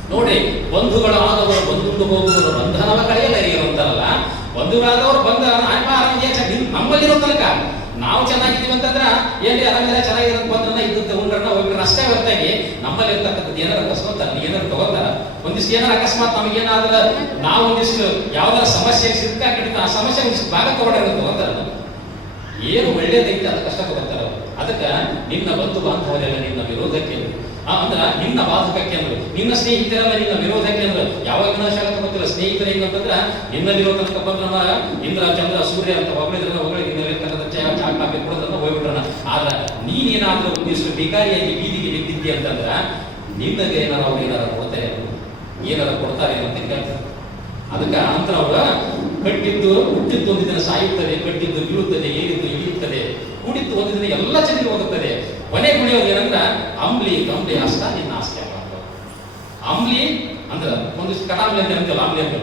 ನೋಡಿ, ಬಂಧುಗಳಾದವರು ಬಂದುಂಡು ಹೋಗುವರು ಬಂಧನವ ಕಳೆಯಲರಿಯರು ಅಂತಾರಲ್ಲ. ಬಂಧುಗಳಾದವರು ಬಂದ ನಮ್ಮಲ್ಲಿರೋ ತನಕ ನಾವು ಚೆನ್ನಾಗಿದ್ದೀವಿ ಅಂತಂದ್ರ ಏನ್ರಿ ಆರಾಮಿಲ್ಲ ಚೆನ್ನಾಗಿರೋ ಬಂದ್ರನ್ನ ಇದ್ದ ಉಂಡ್ರನ್ನ ಹೋಗ್ಬಿಟ್ರೆ ಅಷ್ಟೇ ಹೊರತಾಗಿ ನಮ್ಮಲ್ಲಿ ಇರ್ತಕ್ಕಂಥದ್ದು ಏನಾರು ಕಸ್ಕೊತಾರ, ಏನಾರು ತಗೋತಾರ. ಒಂದಿಷ್ಟು ಏನಾರ ಅಕಸ್ಮಾತ್ ನಮಗೇನಾದ್ರ ನಾವು ಒಂದಿಷ್ಟು ಯಾವ್ದಾರ ಸಮಸ್ಯೆ ಸಿಕ್ಕಾಕಿಡ್ತ ಆ ಸಮಸ್ಯೆ ಒಂದಿಷ್ಟು ಭಾಗ ತಗೊಂಡ್ರೆ ತಗೋತಾರ. ಏನು ಒಳ್ಳೇದೈತೆ ಅದ ಕಷ್ಟ ತಗೋತಾರ. ಅದಕ್ಕೆ ನಿನ್ನ ಬಂಧು ಬಾಂಧವರೆಲ್ಲ ನಿನ್ನ ವಿರೋಧಕ್ಕೆ ಅಂದ್ರ ನಿನ್ನ ಬಾಧಕಕ್ಕೆ ಅಂದ್ರು, ನಿನ್ನ ಸ್ನೇಹಿತರೆಲ್ಲ ನಿನ್ನ ವಿರೋಧಕ್ಕೆ ಅಂದ್ರು. ಯಾವಾಗ ವಿನಾಶ ಆಗತ್ತ ಗೊತ್ತಿಲ್ಲ. ಸ್ನೇಹಿತರು ಹೆಂಗಂತಂದ್ರ ನಿನ್ನಲ್ಲಿರೋ ತನಕ ಬಂದ್ರನ ಇಂದ್ರ ಚಂದ್ರ ಸೂರ್ಯ ಅಂತ ಹೊಗಳಿದ್ರನ್ನ ಹೊಗಳಿ ನಿನ್ನಲ್ಲಿರ್ತಕ್ಕಂಥ ಚಾ ಕಾಫಿ ಕೊಡೋದನ್ನ ಹೋಗ್ಬಿಟ್ರನ. ಆದ್ರ ನೀನೇನಾದ್ರೂ ಒಂದಿಷ್ಟು ಬಿಕಾರಿಯಾಗಿ ಬೀದಿಗೆ ಬಿದ್ದಿದ್ದಿ ಅಂತಂದ್ರ ನಿನ್ನಗೆ ಏನಾರ ಅವ್ರು ಏನಾರ ಕೊಡ್ತಾರೆ ಅಂತ ಕೇಳ್ತಾರೆ. ಅದಕ್ಕೆ ಅಂತ ಅವ್ರ ಕಟ್ಟಿದ್ದು ಹುಟ್ಟಿದ್ದು ಒಂದು ದಿನ ಸಾಯುತ್ತದೆ, ಕಟ್ಟಿದ್ದು ಬೀಳುತ್ತದೆ, ಏರಿದ್ದು ಇಳಿಯುತ್ತದೆ, ಕೂಡಿದ್ದು ಒಂದು ದಿನ ಎಲ್ಲ ಚೆನ್ನಾಗಿ ಹೋಗುತ್ತದೆ. ಕೊನೆ ಕುಡಿಯೋದು ಏನಂದ್ರ ಅಂಬ್ಲಿ ಕಂಬ್ಲಿ ಅಷ್ಟ ನಿನ್ನ ಆಸ್ತಿ ಆಗ್ಬಾರ್ದು. ಅಂಬ್ಲಿ ಅಂದ್ರ ಒಂದಿಷ್ಟು ಕಟಾಂಬ್ಲಿ ಅಂತ ಹೇಳ್ತೀವಲ್ಲ, ಅಂಬ್ಲಿ ಅಂತ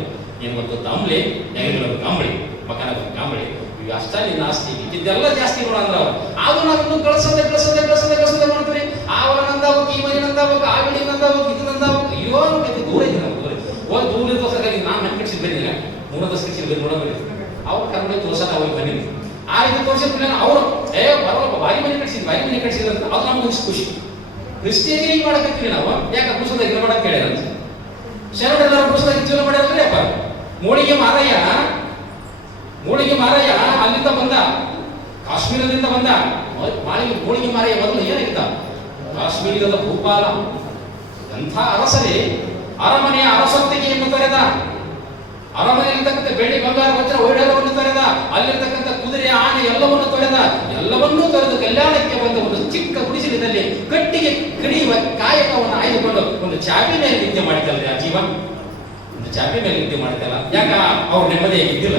ಏನ್ ಗೊತ್ತ, ಅಂಬ್ಲಿ ನೆಗಡಿ ಕಂಬಳಿ ಮಕನ ಕಂಬಳಿ ಇವು ಅಷ್ಟ ನಿನ್ನ ಆಸ್ತಿ. ಇದೆಲ್ಲ ಜಾಸ್ತಿ ನೋಡ ಅಂದ್ರ ಅವ್ರು ಆದ್ರೂ ನಾವು ಕಳ್ಸೋದೆ ಮಾಡ್ತೀವಿ. ಆ ಹೊಲ ನಂದಾಬೇಕು, ಈ ಮನೆ ನಂದಾಬೇಕು, ಆ ಬಿಡಿ ನಂದಾಬೇಕು, ಇದು ನಂದಾಬೇಕು. ಅಯ್ಯೋ ದೂರ ಇದೆ, ನಮ್ಗೆ ದೂರ ಇರೋದ್ರಾಗ ನಾನು ಮನೆ ಕಟ್ಸಿದ್ ಬಂದಿಲ್ಲ, 3 ವರ್ಷ ಕಟ್ಸಿದ್ ಬಂದು ನೋಡೋದು ಅವ್ರು ಕರ್ಕೊಂಡು ತೋರ್ಸೋಣ ಅವ್ರಿಗೆ ಬಂದಿಲ್ಲ. ಆ ರೀತಿ ತೋರಿಸಿದ ಅವರು ಬರೋಲ್ಲ ಬಾಯಿ ಮನೆ ಕಟ್ಸಿದ್ರು ಅಂತ ಅದು ನಮ್ಗೆ ಒಂದಿಷ್ಟು ಖುಷಿ. ಕ್ರಿಸ್ಟಿಯನ್ಗೆ ಈಗ ಮಾಡಕತ್ತೀವಿ ನಾವು, ಯಾಕೆ ಪುಸ್ತಕ ಇಲ್ಲ ಮಾಡಕ್ ಕೇಳಿರಂತ. ಶರಣರೆಲ್ಲರೂ ಪುಸ್ತಕ ಜೀವನ ಮಾಡ್ಯಾರಲ್ರಿ ಅಪ್ಪ. ಮೂಳಿಗೆ ಮಾರಯ್ಯ ಅಲ್ಲಿಂದ ಬಂದ, ಕಾಶ್ಮೀರದಿಂದ ಬಂದ. ಮೂಳಿಗೆ ಮಾರಯ್ಯ ಮೊದಲು ಏನಾಗಿದ್ದ, ಕಾಶ್ಮೀರದ ಭೂಪಾಲ. ಎಂಥ ಅರಸರೇ, ಅರಮನೆಯ ಅರಸೊತ್ತಿಗೆಯನ್ನು ತೊರೆದ, ಅರಮನೆಯಲ್ಲಿರ್ತಕ್ಕಂಥ ಬೆಳ್ಳಿ ಬಂಗಾರ ವಜ್ರ ವೈಢೂರ್ಯವನ್ನು ತೊರೆದ, ಅಲ್ಲಿರ್ತಕ್ಕಂಥ ಕುದುರೆ ಆನೆ ಎಲ್ಲವನ್ನು ಎಲ್ಲವನ್ನೂ ತೊರೆದು ಕಲ್ಯಾಣಕ್ಕೆ ಬಂದ ಒಂದು ಚಿಕ್ಕ ಗುಡಿಸಲಿನಲ್ಲಿ ಕಟ್ಟಿಗೆ ಕಡಿಯುವ ಕಾಯಕವನ್ನು ಆಯ್ದುಕೊಂಡು ಒಂದು ಚಾಪಿ ಮೇಲೆ ನಿತ್ಯ ಮಾಡಿದ್ದಲ್ಲ ಆ ಜೀವ. ಒಂದು ಚಾಪಿ ಮೇಲೆ ನಿತ್ಯ ಮಾಡಿದ್ದಲ್ಲ. ಯಾಕ ಅವ್ರು ನೆಮ್ಮದಿಯಾಗಿ ಇದ್ದಿಲ್ಲ.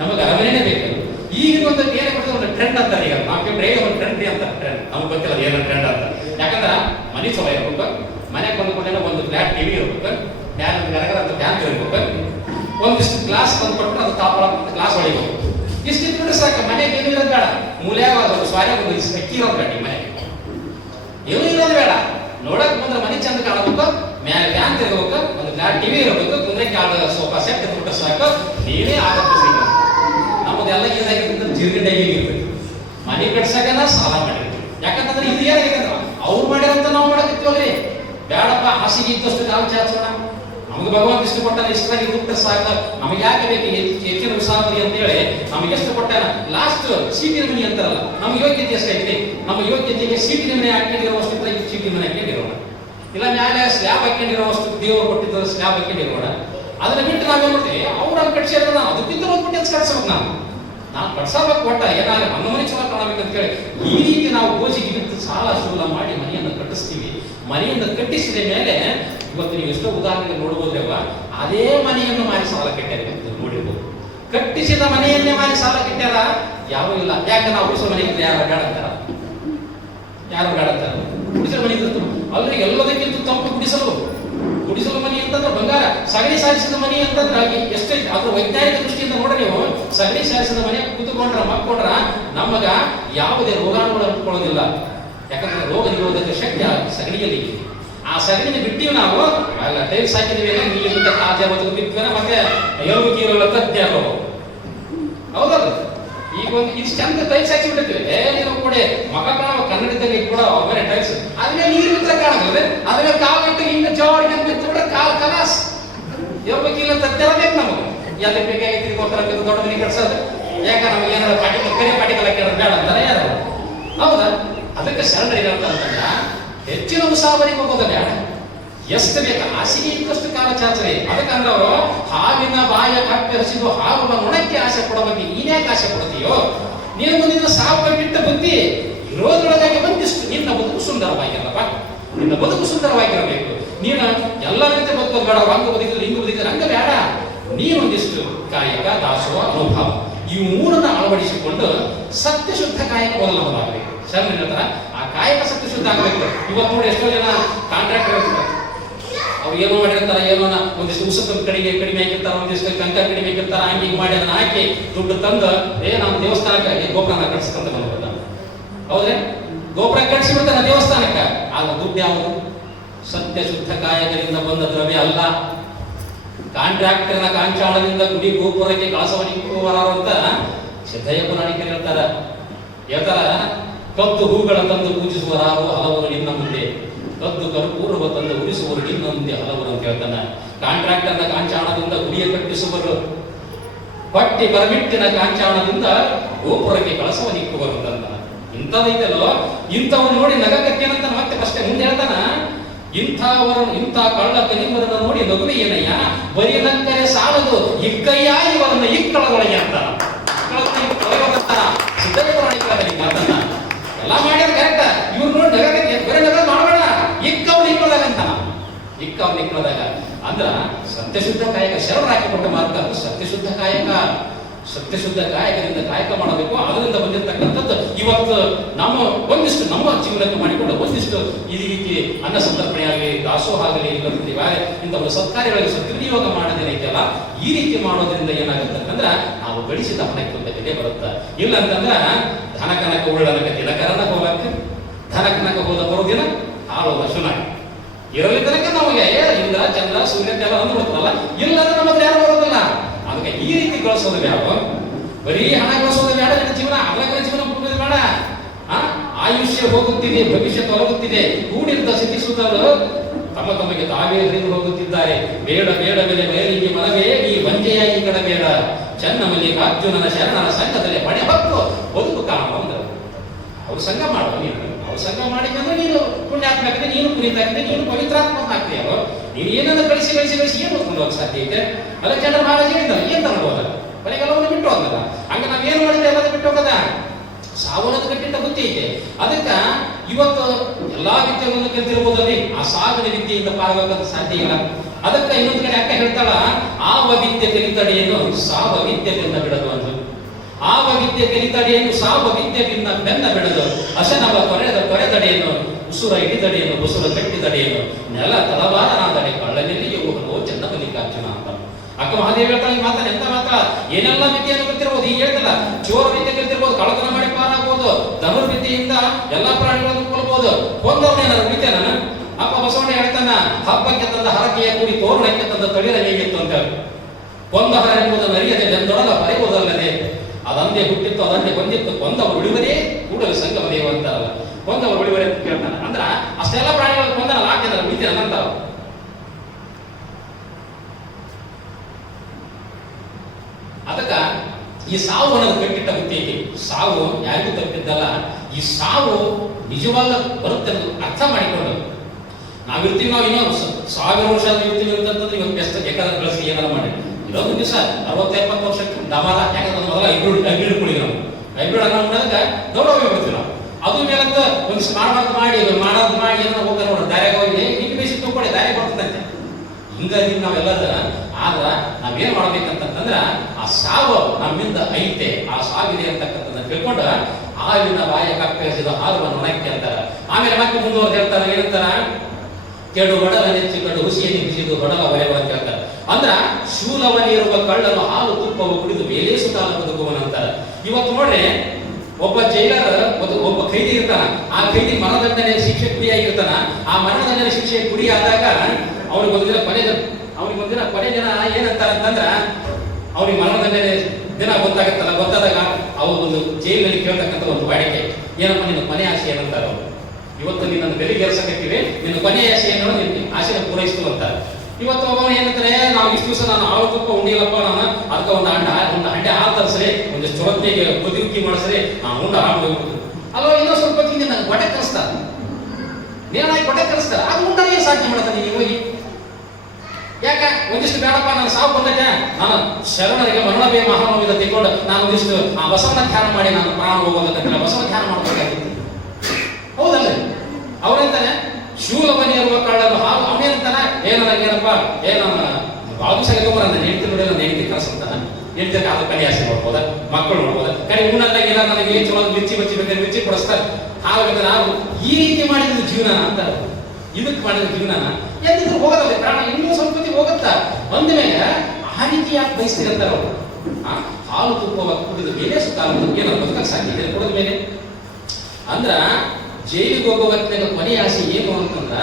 ನಮಗೆ ಅರಮನೆನೇ ಬೇಕು. ಈಗ ಒಂದು ಏನೇ ಕೊಡ್ತಾರೆ, ಒಂದು ಟ್ರೆಂಡ್ ಅಂತಾರೆ. ಈಗ ನಾವು ಒಂದು ಟ್ರೆಂಡ್ ಅಂತ ಟ್ರೆಂಡ್ ನಮ್ಗೆ ಗೊತ್ತಿಲ್ಲ ಏನೋ ಟ್ರೆಂಡ್ ಅಂತ. ಯಾಕಂದ್ರೆ ಮನೆ ಚಲೋ ಇರ್ಬೇಕು, ಮನೆಗೆ ಬಂದ್ಕೊಂಡೇನೆ ಒಂದು ಫ್ಲಾಟ್ ಟಿವಿ ಇರ್ಬೇಕು, ಫ್ಯಾನ್ ಗರಗರ ಅಂತ ಫ್ಯಾನ್ ಇರ್ಬೇಕು, ಒಂದಿಷ್ಟು ಗ್ಲಾಸ್ ತಂದು ಕೊಟ್ಟರೆ ಅದು ತಾಪಳ ಗ್ಲಾಸ್ ಹೊಡಿಬೇಕು. ಇಷ್ಟಿತ್ತು ಬಿಟ್ರೆ ಸಾಕು. ಮನೆಗೆ ಏನು ಇರೋದು ಬೇಡ, ಮೂಲ್ಯಾಗ ಸ್ವಾರ್ಯಾಗ ಒಂದು ಅಕ್ಕಿ ಇರೋದು ಬೇಡ, ಮನೆಗೆ ಏನೂ ಇರೋದು ಬೇಡ. ನೋಡಕ್ ಬಂದ್ರೆ ಮನೆ ಚಂದ ಕಾಣಬೇಕು, ಮ್ಯಾಲೆ ಫ್ಯಾನ್ ತಿರ್ಗಬೇಕು, ಒಂದು ಫ್ಲಾಟ್ ಟಿವಿ ಇರಬೇಕು, ಕುಂದ್ರೆ ಕಾಡ ಸೋಫಾ ಸೆಟ್ ಇಟ್ಬಿಟ್ರೆ ಸಾಕು, ನೀವೇ ಆಗತ್ತೆ ಸಿಗ. ನಮ್ಮದೆಲ್ಲ ಏನಾಗಿರ್ತದೆ, ಜಿರ್ಗಡ್ಡಾಗಿ ಇರ್ಬೇಕು. ಮನೆ ಕಟ್ಸಕನ ಸಾಲ ಮಾಡಿರ್ತೀವಿ. ಯಾಕಂತಂದ್ರೆ ಇದು ಏನಾಗಿರ್ತದ ಅವ್ರು ಮಾಡ್ಯಾರಂತ ನಾವು ಮಾಡಕತ್ತೀವಲ್ರಿ. ಬೇಡಪ್ಪ, ಹಾಸಿಗೆ ಇದ್ದಷ್ಟು ನಾವು ಚಾಚೋಣ. ನಮ್ಗೆ ಭಗವಂತ ಇಷ್ಟು ಕೊಟ್ಟಾನ, ಇಷ್ಟಾಗಿ ದುಡ್ಡು ಸಾಕ, ನಮಗೆ ಯಾಕೆ ಬೇಕು ಹೆಚ್ಚಿನ ಉಸಾಬರಿ ಅಂತ ಹೇಳಿ ನಮಗೆ ಎಷ್ಟು ಕೊಟ್ಟಾನ. ಲಾಸ್ಟ್ ಸೀಟಿನ ಮನೆ ಅಂತಾರಲ್ಲ, ನಮ್ಗೆ ಯೋಗ್ಯತೆ ಎಷ್ಟೈತಿ, ನಮ್ಮ ಯೋಗ್ಯತೆಗೆ ಸೀಟಿನ ಮನೆ ಹಾಕೊಂಡಿರೋವಷ್ಟು ಸೀಟಿನ ಮನೆ ಹಾಕೊಂಡಿರೋಣ, ಇಲ್ಲ ಮ್ಯಾಲೆ ಸ್ಲ್ಯಾಬ್ ಹಾಕೊಂಡಿರೋವಷ್ಟು ದೇವರು ಕೊಟ್ಟಿದ್ದ ಸ್ಲ್ಯಾಬ್ ಹಾಕೊಂಡಿರೋಣ. ಅದನ್ನ ಬಿಟ್ಟು ನಾವೇನ್ ಮಾಡ್ತೀವಿ, ಅವ್ರನ್ನ ಕಟ್ಸಿರೋದು ನಾವು ಅದಕ್ಕಿಂತ ಒಂದು ಕಟ್ಸ್ಬೇಕು. ನಾವು ಕಟ್ಸಬೇಕು, ಕೊಟ್ಟ ಏನಾದ್ರೆ ನಮ್ಮ ಮನೆ ಚಲೋ ಕಾಣಬೇಕಂತ ಹೇಳಿ ಈ ರೀತಿ ನಾವು ಗೋಜಿಗೆ ಬಿಟ್ಟು ಸಾಲ ಶೂಲ ಮಾಡಿ ಮನೆಯನ್ನು ಕಟ್ಟಿಸ್ತೀವಿ. ಮನೆಯನ್ನು ಕಟ್ಟಿಸಿದ ಮೇಲೆ ಇವತ್ತು ನೀವು ಎಷ್ಟೋ ಉದಾಹರಣೆಗೆ ನೋಡ್ಬೋದ್ರವ, ಅದೇ ಮನೆಯನ್ನು ಮಾರಿ ಸಾಲ ಕಟ್ಟ್ಯಾರ ನೋಡಿರ್ಬೋದು. ಕಟ್ಟಿಸಿದ ಮನೆಯನ್ನೇ ಮಾರಿ ಸಾಲ ಕಟ್ಟ್ಯಾರ ಯಾವ ಇಲ್ಲ. ಯಾಕೆ ನಾವು ಉಳಿಸೋ ಮನೆಯಿಂದ ಯಾರು ಅಡ್ಡಾಡಂತಾರ, ಯಾರು ಅಡ್ಡಾಡಂತಾರ? ಗುಡಿಸಲು ಮನೆ ಅಲ್ರಿ, ಎಲ್ಲದಕ್ಕಿಂತ ತಂಪು ಗುಡಿಸಲು. ಗುಡಿಸಲು ಮನೆ ಅಂತಂದ್ರೆ ಬಂಗಾರ. ಸಗಣಿ ಸಾರಿಸಿದ ಮನೆ ಅಂತಂದ್ರೆ ಎಷ್ಟೈತಿ ಅದ್ರ ವೈಜ್ಞಾನಿಕ ದೃಷ್ಟಿಯಿಂದ ನೋಡ್ರಿ ನೀವು. ಸಗಣಿ ಸಾರಿಸಿದ ಮನೆ ಕೂತ್ಕೊಂಡ್ರ ಮಕ್ಕೊಂಡ್ರ ನಮಗ ಯಾವುದೇ ರೋಗಾಣುಗಳು ಅಂಟ್ಕೊಳ್ಳೋದಿಲ್ಲ. ಯಾಕಂದ್ರೆ ರೋಗ ನಿರೋಧಕ ಶಕ್ತಿ ಸಗಣಿಯಲ್ಲಿ. ಆ ಸಗಣಿನ ಬಿಟ್ಟಿವಿ ನಾವು, ಟೈಲ್ಸ್ ಹಾಕಿದೀವಿ, ನೀಲಿ ಬಿಟ್ಟ ತಾಜಾ ಬದುಕು ಬಿತ್ತೇನೆ, ಮತ್ತೆ ಎಲುಬು ಕೀರಲ್ಲ ತಜ್ಞ ಆಗೋದು. ಹೌದಲ್ಲ? ಈಗ ಒಂದು ಇಷ್ಟು ಚಂದ ಟೈಲ್ಸ್ ಹಾಕಿ ಬಿಟ್ಟಿರ್ತೀವಿ, ನೀವು ಕೂಡ ಮಗ ಕಾಣುವ ಕನ್ನಡದಲ್ಲಿ ಕೂಡ ಮನೆ ಟೈಲ್ಸ್ ಅದ್ಮೇಲೆ ನೀರು ಬಿತ್ತರೆ ಕಾಣುತ್ತದೆ. ಅದ್ಮೇಲೆ ಕಾಲು ಬಿಟ್ಟು ಹಿಂಗ ಜೋಡಿ ಅಂತ ಬಿಟ್ಟರೆ ಕಾಲು ಕಲಾಸ್. ಎಲುಬು ಕೀಲ ತಜ್ಞ ಬೇಕು ನಮಗೆ. ಎಲ್ಲಿ ಬೇಕಾಗಿ ದೊಡ್ಡ ಮನೆ ಕಟ್ಸೋದು. ಯಾಕ ನಮ್ಗೆ ಏನಾದ್ರು ಕರೆ ಪಾಟಿಕಲ್ ಹಾಕಿರೋದು ಬೇಡ ಅಂತಾರೆ ಯಾರು? ಹೌದಾ? ಅದಕ್ಕೆ ಶರಣರು ಏನಂತಂದ್ರ ಹೆಚ್ಚಿನ ಉಸಾಬರಿಗೆ ಹೋಗೋದ ಬೇಡ, ಎಷ್ಟು ಬೇಕು ಹಾಸಿಗೆ ಇದ್ದಷ್ಟು ಕಾಲ ಚಾಚರಿ. ಅದಕ್ಕಂದ್ರೆ ಅವರು ಹಾವಿನ ಬಾಯ ಕಪ್ಪೆ ಹಸಿದು ಹಾವುಗಳ ನೊಣಕ್ಕೆ ಆಸೆ ಕೊಡೋ ಬಗ್ಗೆ ನೀನ್ಯಾಕೆ ಆಸೆ ಕೊಡ್ತೀಯೋ? ನೀನು ಮುಂದಿನ ಸಾವು ಕಟ್ಟಿಟ್ಟ ಬುದ್ಧಿ ಇರೋದ್ರೊಳಗಾಗಿ ಬಂದಿಷ್ಟು ನಿನ್ನ ಬದುಕು ಸುಂದರವಾಗಿರಲ್ಲಪ್ಪ. ನಿನ್ನ ಬದುಕು ಸುಂದರವಾಗಿರಬೇಕು. ನೀನು ಎಲ್ಲ ರೀತಿ ಬದುಕೋದು ಬೇಡ, ಹಂಗ ಬದುಕಿದ್ರೆ ಹಿಂಗ ಬದುಕಿದ್ರೆ ಹಂಗ ಬೇಡ. ನೀನೊಂದಿಷ್ಟು ಕಾಯಕ, ದಾಸೋಹ, ಅನುಭವ ಈ ಮೂರನ್ನ ಅಳವಡಿಸಿಕೊಂಡು ಸತ್ಯ ಶುದ್ಧ ಕಾಯಕ ಮೊದಲಾಗಬೇಕು. ಶರಣ ಹತ್ರ ಆ ಕಾಯಕ ಸತ್ಯ ಶುದ್ಧ ಆಗಬೇಕು. ಇವತ್ತು ನೋಡಿ ಎಷ್ಟೋ ಜನ ಕಾಂಟ್ರಾಕ್ಟರ್ ಇರ್ತಾರೆ, ಅವ್ರು ಏನೋ ಮಾಡಿರ್ತಾರ, ಏನೋ ಒಂದಿಷ್ಟು ಉಸುಕ ಕಡಿಮೆ ಹಾಕಿರ್ತಾರ, ಒಂದಿಷ್ಟು ಕಂಕ ಕಡಿಮೆ ಹಾಕಿರ್ತಾರ, ಹಂಗಿಗೆ ಮಾಡಿ ಅದನ್ನ ಹಾಕಿ ದುಡ್ಡು ತಂದು ನಮ್ಮ ದೇವಸ್ಥಾನಕ್ಕಾಗಿ ಗೋಪುರನ ಕಟ್ಸ್ಕೊಂತ ಬಂದ್ಬಿಡ್ತಾನ. ಹೌದ್ರೆ? ಗೋಪುರ ಕಟ್ಸಿಬಿಡ್ತಾನ ದೇವಸ್ಥಾನಕ್ಕೆ. ಆಗ ದುಡ್ಡು ಯಾವುದು? ಸತ್ಯ ಶುದ್ಧ ಕಾಯಕದಿಂದ ಬಂದ ದ್ರವ್ಯ ಅಲ್ಲ. ಕಾಂಟ್ರಾಕ್ಟರ್ನ ಕಾಂಚಾಳದಿಂದ ಗುಡಿ ಗೋಪುರಕ್ಕೆ ಕಳಸವನಿಕ್ಕುವರಾರು ಅಂತ ಸಿದ್ದಯ್ಯ ಪುರಾಣಿಕರು ಹೇಳ್ತಾರ. ಕದ್ದು ಹೂಗಳ ತಂದು ಪೂಜಿಸುವರಾರು ಹಲವರು ನಿನ್ನ ಮುಂದೆ, ಕದ್ದು ಕರ್ಪೂರವ ತಂದು ಉಳಿಸುವರು ನಿನ್ನ ಮುಂದೆ ಹಲವರು ಅಂತ ಹೇಳ್ತಾನೆ. ಕಾಂಟ್ರಾಕ್ಟರ್ನ ಕಾಂಚಾಣದಿಂದ ಗುಡಿಯ ಕಟ್ಟಿಸುವರು, ಪಟ್ಟಿ ಬರಮಿಟ್ಟಿನ ಕಾಂಚಾಣದಿಂದ ಗೋಪುರಕ್ಕೆ ಕಳಸವನಿಕ್ಕುವರು ಅಂತ. ಇಂಥದೈತಲ್ಲೋ, ಇಂಥವ್ರು ನೋಡಿ ನಗಕತ್ತೇನಂತ ಮತ್ತೆ ಅಷ್ಟೇ ಮುಂದೆ ಹೇಳ್ತಾನ. ಇಂಥ ಕಳ್ಳ ಕಲಿಮರನ್ನ ನೋಡಿ ನಗುವೆ ಏನಯ್ಯ, ಬರೀ ನಕ್ಕರೆ ಸಾಲದು, ಇಕ್ಕಯ್ಯ ಇವರನ್ನ ಇಕ್ಕಳದೊಳಗೆ ಅಂತ ಸಿದ್ದಯ್ಯ ಪುರಾಣಿಕರಲ್ಲಿ ಮಾತನ್ನ ಎಲ್ಲ ಮಾಡ್ಯಾರ ಕರೆಕ್ಟ. ಇವ್ರು ನೋಡಿ ನಗಕತ್ತೆ, ಬರೀ ನಗ ಮಾಡಬೇಡ, ಇಕ್ಕವ್ರು ಇಕ್ಕಳದಾಗ ಇಕ್ಕವ್ರು ಇಕ್ಕಳದಾಗ ಅಂದ್ರ ಸತ್ಯಶುದ್ಧ ಕಾಯಕ. ಶರಣರು ಹಾಕಿಕೊಟ್ಟ ಮಾರ್ಗ ಸತ್ಯಶುದ್ಧ ಕಾಯಕ. ಸತ್ಯಶುದ್ಧ ಕಾಯಕದಿಂದ ಕಾಯಕ ಮಾಡಬೇಕು. ಅದರಿಂದ ಬಂದಿರತಕ್ಕಂಥದ್ದು ಇವತ್ತು ನಮ್ಮ ಒಂದಿಷ್ಟು ನಮ್ಮ ಜೀವನಕ್ಕೆ ಮಾಡಿಕೊಂಡು ಒಂದಿಷ್ಟು ಈ ರೀತಿ ಅನ್ನ ಸಂತರ್ಪಣೆ ಆಗಲಿ, ದಾಸೋಹ ಆಗಲಿ, ಇಂಥ ಒಂದು ಸತ್ಕಾರ್ಯಗಳಿಗೆ ಸದ್ವಿನಿಯೋಗ ಮಾಡೋದೇನೈತಲ್ಲ, ಈ ರೀತಿ ಮಾಡೋದ್ರಿಂದ ಏನಾಗುತ್ತಂದ್ರ ನಾವು ಗಳಿಸಿದ ಹಣಕ್ಕೆ ಒಂದು ಬೆಲೆ ಬರುತ್ತೆ. ಇಲ್ಲ ಅಂತಂದ್ರ ಧನ ಕನಕ ಉಳ್ಳನಕ ತಿಲಕರನ ಹೋಗಕ್ಕೆ, ಧನ ಕನಕ ಹೋದ ಬರೋದಿನ ಹಾಳೋದ ಸುನಾಗಿ ಇರಲಿ ತನಕ ನಮಗೆ ಇಂದ್ರ ಚಂದ್ರ ಸೂರ್ಯ ಎಲ್ಲ ಅಂದ್ಬಿಡ್ತಾರಲ್ಲ, ಇಲ್ಲದ ನಮ್ಮ ಹತ್ರ ಯಾರು ಬರೋದಿಲ್ಲ. ಅದಕ್ಕೆ ಈ ರೀತಿ ಗಳಿಸೋದು ಬೇಡ, ಬರೀ ಹಣ ಗಳಿಸೋದು ಬೇಡ. ನಿನ್ನ ಜೀವನ ಅಗ್ಲಗ್ನ ಜೀವನ ಮುಟ್ಟೋದು ಬೇಡ. ಆಯುಷ್ಯ ಹೋಗುತ್ತಿದೆ, ಭವಿಷ್ಯ ತೊಲಗುತ್ತಿದೆ. ಕೂಡಿರ್ತ ಸಿದ್ಧಿಸುತ್ತರು ತಮಗೆ ತಾವೇ ಹರಿದು ಹೋಗುತ್ತಿದ್ದಾರೆ. ಬೇಡ ಬೇಡ ಬೆಲೆ ಬಯಲಿಗೆ ಮನವೇ ಈ ಬಂಜೆಯಾಗಿ ಕಡಬೇಡ, ಚನ್ನ ಮಲ್ಲಿಕಾರ್ಜುನನ ಶರಣರ ಸಂಘದಲ್ಲಿ ಪಡೆ ಹೊತ್ತು ಬದುಕು ಕಾಣುವ ಅಂದರು. ಅವ್ರು ಸಂಘ ಮಾಡುವ, ನೀನು ಅವ್ರು ಸಂಘ ಮಾಡಿದ್ರೆ ನೀನು ಪುಣ್ಯಾತ್ಮ ಆಗ್ತದೆ, ನೀನು ಪುನೀತ ಆಗ್ತದೆ, ನೀನು ಪವಿತ್ರಾತ್ಮ ಆಗ್ತೀಯ. ನೀನು ಏನನ್ನ ಗಳಿಸಿ ಏನು ಹೊತ್ಕೊಂಡು ಹೋಗಿ ಸಾಧ್ಯ ಐತೆ? ಅಲೆಕ್ಸಾಂಡರ್ ಮಹಾರಾಜ ಹೇಳಿದ ಏನ್ ತಗೊಂಡೋದ ಕೊನೆಗೆಲ್ಲವನ್ನು ಬಿಟ್ಟು ಹೋಗಲ್ಲ. ಹಂಗ ನಾವೇನು ಮಾಡಿದ್ರೆ ಎಲ್ಲದ ಬಿಟ್ಟು ಹೋಗದ. ಸಾವನ್ನದು ಕಟ್ಟಿಟ್ಟ ಬುದ್ಧಿ ಐತೆ. ಅದಕ್ಕ ಇವತ್ತು ಎಲ್ಲಾ ವಿದ್ಯೆಗಳನ್ನು ಕಲಿತಿರ್ಬೋದಲ್ಲಿ ಆ ಸಾವಿನ ವಿದ್ಯೆಯಿಂದ ಪಾಲ್ಗೊಳ್ಳೋದು ಸಾಧ್ಯ ಇಲ್ಲ. ಅದಕ್ಕ ಇನ್ನೊಂದು ಕಡೆ ಅಕ್ಕ ಹೇಳ್ತಾಳ, ಆವ ವಿದ್ಯೆ ಕಲಿತಡೆಯನ್ನು ಸಾವ ವಿದ್ಯೆಯಿಂದ ಬಿಡದು ಅಂತ. ಆವ ವಿದ್ಯೆ ಕಲಿತಡೆಯನ್ನು ಸಾವ ವಿದ್ಯೆಯಿಂದ ಬೆನ್ನ ಬಿಡದು, ಅಶನವ ತೊರೆದಡೆಯನ್ನು ಉಸುರ ಹಿಡಿದಡೆಯನ್ನು ಉಸುರ ಕಟ್ಟಿದಡೆಯನ್ನು ನೆಲ ತಳವಾರನಾದಡೆ ಕಳ್ಳನೆಲ್ಲಿಗೆ ಹೋಗಲು ಚೆನ್ನ ಮಲ್ಲಿಕಾರ್ಜುನ ಅಂತ. ಅಕ್ಕ ಮಹಾದೇವಿ ಹೇಳ್ತಾಳೆ ಈ ಮಾತನ್ನ. ಎಂತ ಮಾತ? ಏನೆಲ್ಲ ವಿದ್ಯೆಯನ್ನು ಕಲಿತಿರ್ಬೋದು. ಈಗ ಹೇಳ್ತಲ್ಲ, ಚೋರ ವಿದ್ಯೆ ಕಲಿತಿರ್ಬೋದು, ಕಳ್ಳತನ ಮಾಡಿ ಪಾರಾಗ್ಬೋದು, ಧನುರ್ವಿದ್ಯೆಯಿಂದ ಎಲ್ಲಾ ಪ್ರಾಣಿಗಳನ್ನು ಕೊಲ್ಬಹುದು. ಕೊಂದವನೇನಾದ್ರು ಉಳಿತೇನ? ಅಪ್ಪ ಬಸವಣ್ಣ ಹೇಳ್ತಾನ, ಹಬ್ಬಕ್ಕೆ ತಂದ ಹರಕೆಯ ಕೂಡಿ ತೋರಣಕ್ಕೆ ತಂದ ತಳಿರ ಹೇಗಿತ್ತು ಅಂತ ಹೇಳಿ. ಕೊಂದಹರ ಎಂಬುದನ್ನು ಅರಿಯದೆ ಬೆಂದೊಡಲ ಬರೆಯುವುದಲ್ಲದೆ ಅದಂದೇ ಹುಟ್ಟಿತ್ತು, ಅದಂದೇ ಹೊಂದಿತ್ತು, ಕೊಂದವರು ಉಳಿವರೇ ಕೂಡಲು ಸಂಗಮ ದೇವ ಅಂತಾರಲ್ಲ, ಕೊಂದವರು ಉಳಿವರೇ ಅಂತ ಕೇಳ್ತಾನೆ. ಅಂದ್ರ ಅಷ್ಟೆಲ್ಲ ಪ್ರಾಣಿಗಳು ಕೊಂದಲ್ಲ, ಹಾಕಿದಾರೆ ಉಳಿತೇನೆ ಅಂತಾರ. ಅದಕ್ಕ ಈ ಸಾವು ಅನ್ನೋದು ಕಟ್ಟಿಟ್ಟ ಬುತ್ತಿಗೆ ಸಾವು ಯಾರಿಗೂ ತಪ್ಪಿದ್ದಲ್ಲ. ಈ ಸಾವು ನಿಜವಾಗ ಬರುತ್ತೆ ಅಂತ ಅರ್ಥ ಮಾಡಿಕೊಂಡು ನಾವಿರ್ತೀವಿ. ನಾವು ಇನ್ನೂ 1000 ವರ್ಷ ಇರ್ತೀವಿ ಅಂತಂದ್ರೆ ಇವತ್ತು ಬೆಸ್ಟ್ ಬೇಕಾದ್ರೆ ಬಳಸಿ ಏನಾರ ಮಾಡಿ ಇರೋದು ದಿವಸ 60-70 ವರ್ಷಕ್ಕೆ ಡಮಾರ. ಯಾಕಂದ್ರೆ ಮೊದಲ ಹೈಬ್ರಿಡ್ ಕುಡಿಗೆ ನಾವು ಹೈಬ್ರಿಡ್ ಅನ್ನ ಮಾಡೋದಕ್ಕೆ ದೊಡ್ಡವಾಗಿ ಬರ್ತೀವಿ ನಾವು. ಅದು ಮೇಲಂತ ಒಂದು ಮಾಡೋದು ಮಾಡಿ ಏನೋ ಹೋಗ್ತಾರೆ ನೋಡ್ರಿ, ದಾರ್ಯಾಗ ಹೋಗಿ ಹಿಂಗೆ ಬೇಸಿ ತಗೊಳ್ಳಿ ದಾರಿ ಬರ್ತದಂತೆ. ಹಿಂಗಾಗಿ ನಾವೆಲ್ಲದ ಆದ್ರ ನಾವೇನ್ ಮಾಡ್ಬೇಕಂತಂದ್ರ ಆ ಸಾವು ನಮ್ಮಿಂದ ಐತೆ, ಆ ಸಾವಿದೆ ಅಂತಕ್ಕಂಥದ್ದನ್ನ ತಿಳ್ಕೊಂಡ ಹಾವಿನ ಬಾಯ ಕಪ್ಪೆಸಿದ ಹಾಲುವನ್ನು ಒಣಕ್ಕೆ ಅಂತಾರ. ಆಮೇಲೆ ಮತ್ತೆ ಮುಂದುವರೆದು ಹೇಳ್ತಾರ, ಏನಂತಾರ, ಕೆಡು ಬಡಲ ನೆಚ್ಚಿ ಕಡು ಹುಸಿಯನ್ನು ಬಿಸಿದು ಬಡಲ ಒಲೆವ ಅಂತ ಹೇಳ್ತಾರೆ. ಅಂದ್ರ ಶೂಲವನಿರುವ ಕಳ್ಳನು ಹಾಲು ತುಪ್ಪವು ಕುಡಿದು ಬೇಲೇಸು ಕಾಲ ಬದುಕುವನಂತಾರ. ಇವತ್ತು ನೋಡ್ರಿ, ಒಬ್ಬ ಜೈಲರ್ ಒಬ್ಬ ಖೈದಿ ಇರ್ತಾನ, ಆ ಖೈದಿ ಮರಣದಂಡನೆ ಶಿಕ್ಷೆ ಕುಡಿಯಾಗಿರ್ತಾನ. ಆ ಮರಣದಂಡನೆ ಶಿಕ್ಷೆ ಕುಡಿಯಾದಾಗ ಅವ್ರಿಗೊಂದಿನ ಕೊನೆ ದಿನ ಏನಂತಾರ ಅಂತಂದ್ರ, ಅವ್ರಿಗೆ ಮರಣದಂಡನೆ ದಿನ ಗೊತ್ತಾದಾಗ ಅವ್ರು ಒಂದು ಜೈಲಿನಲ್ಲಿ ಕೇಳ್ತಕ್ಕಂಥ ಒಂದು ವಾಡಿಕೆ, ಏನಪ್ಪ ನಿನ್ನ ಕೊನೆ ಆಸೆ ಏನಂತಾರ ಅವರು. ಇವತ್ತು ನಿನ್ನನ್ನು ಬೆಲೆಗೇರಿಸಕತ್ತೀವಿ, ನಿನ್ನ ಕೊನೆ ಆಸೆ ಏನೋ ನಿನ್ನ ಆಸೆನ ಪೂರೈಸ್ತು ಅಂತಾರ. ಇವತ್ತು ಒಬ್ಬ ಏನಂತಾರೆ, ನಾವು ಇಷ್ಟು ದಿವಸ ನಾನು ಆಳು ತುಪ್ಪ ಉಂಡಿಲ್ಲಪ್ಪ, ನಾನು ಅದಕ್ಕೆ ಒಂದು ಹಂಡೆ ಹಾಲು ತರಿಸ್ರಿ, ಒಂದು ಚೊರತ್ನಿಗೆ ಕುದಿರುಕಿ ಮಾಡಿಸ್ರಿ, ನಾನು ಉಂಡ ಹಾಳು ಹೋಗ್ಬಿಡ್ತೀನಿ ಅಲ್ವಾ. ಇನ್ನೂ ಸ್ವಲ್ಪ ಹೊತ್ತಿಗೆ ನನಗೆ ಗೊಟ್ಟೆ ಕಲಿಸ್ತಾರ, ನೇರಾಗಿ ಗೊಟ್ಟೆ ಕಲಿಸ್ತಾರ. ಅದು ಉಂಡ ಏನು ಸಾಧ್ಯ ಮಾಡ್ತಾನೆ ನೀವು ಹೋಗಿ? ಯಾಕ ಒಂದಿಷ್ಟು ಬೇಡಪ್ಪ, ನಾನು ಸಾವು ಬಂದೈತೆ, ನಾನು ಶರಣರಿಗೆ ಮರಣವೇ ಮಹಾನೋವಿದ ತಿಳ್ಕೊಂಡು ನಾನು ಒಂದಿಷ್ಟು ಆ ಬಸವನ ಧ್ಯಾನ ಮಾಡಿ ನಾನು ಪ್ರಾಣ ಹೋಗೋದಕ್ಕೆ ಬಸವನ ಧ್ಯಾನ ಮಾಡ್ಬೇಕಾಗಿತ್ತು. ಹೌದಲ್ಲ? ಅವ್ರಂತಾನೆ ಶೂಲವನಿ ಇರುವ ಕಳ್ಳನು ಹಾಲು, ಅವನೇಂತಾನ ಏನಪ್ಪ ಬಾಬು ಸಗತೊಬ್ಬರ ನನ್ನ ಹೆಂಡತಿ ನೋಡಿ, ನನ್ನ ಹೆಂಡತಿ ಕಳ್ಸಂತಾನ, ಹೆಂಡತಿ ಕಾಲ ಕಲಿ ಆಸೆ ನೋಡ್ಬೋದ, ಮಕ್ಕಳು ನೋಡ್ಬೋದ, ಕಡೆ ಉಣ್ಣಾಗ ಇಲ್ಲ ನನಗೆ ಚಲೋ ಮಿರ್ಚಿ ಬೇಕಾದ್ರೆ ಮಿರ್ಚಿ ಕೊಡಿಸ್ತಾರೆ, ಹಾಲು ನಾವು ಈ ರೀತಿ ಮಾಡಿದ ಜೀವನ ಅಂತಾರೆ. ಇದಕ್ಕೆ ಮಾಡಿದ ಜೀವನ ಎಂದಿದ್ರು ಹೋಗೋದಲ್ಲ, ಪ್ರಾಣ ಇನ್ನೂ ಸ್ವಲ್ಪ ಹೋಗುತ್ತಾ ಬಂದ ಮೇಲೆ ಆ ರೀತಿ ಯಾಕೆ ಬಯಸ್ತಿರಂತಾರ ಅವರು. ಹಾಲು ತುಪ್ಪವ ಕುಡಿದ ಮೇಲೆ ಸುತ್ತಾಲ ಏನಾದ್ರು ಬದುಕಕ್ಕೆ ಸಾಧ್ಯ ಕೊಡದ ಮೇಲೆ. ಅಂದ್ರ ಜೈಲಿಗೆ ಹೋಗೋ ಹೊತ್ತಿನಾಗ ಕೊನೆಯ ಆಸೆ ಏನು ಅಂತಂದ್ರ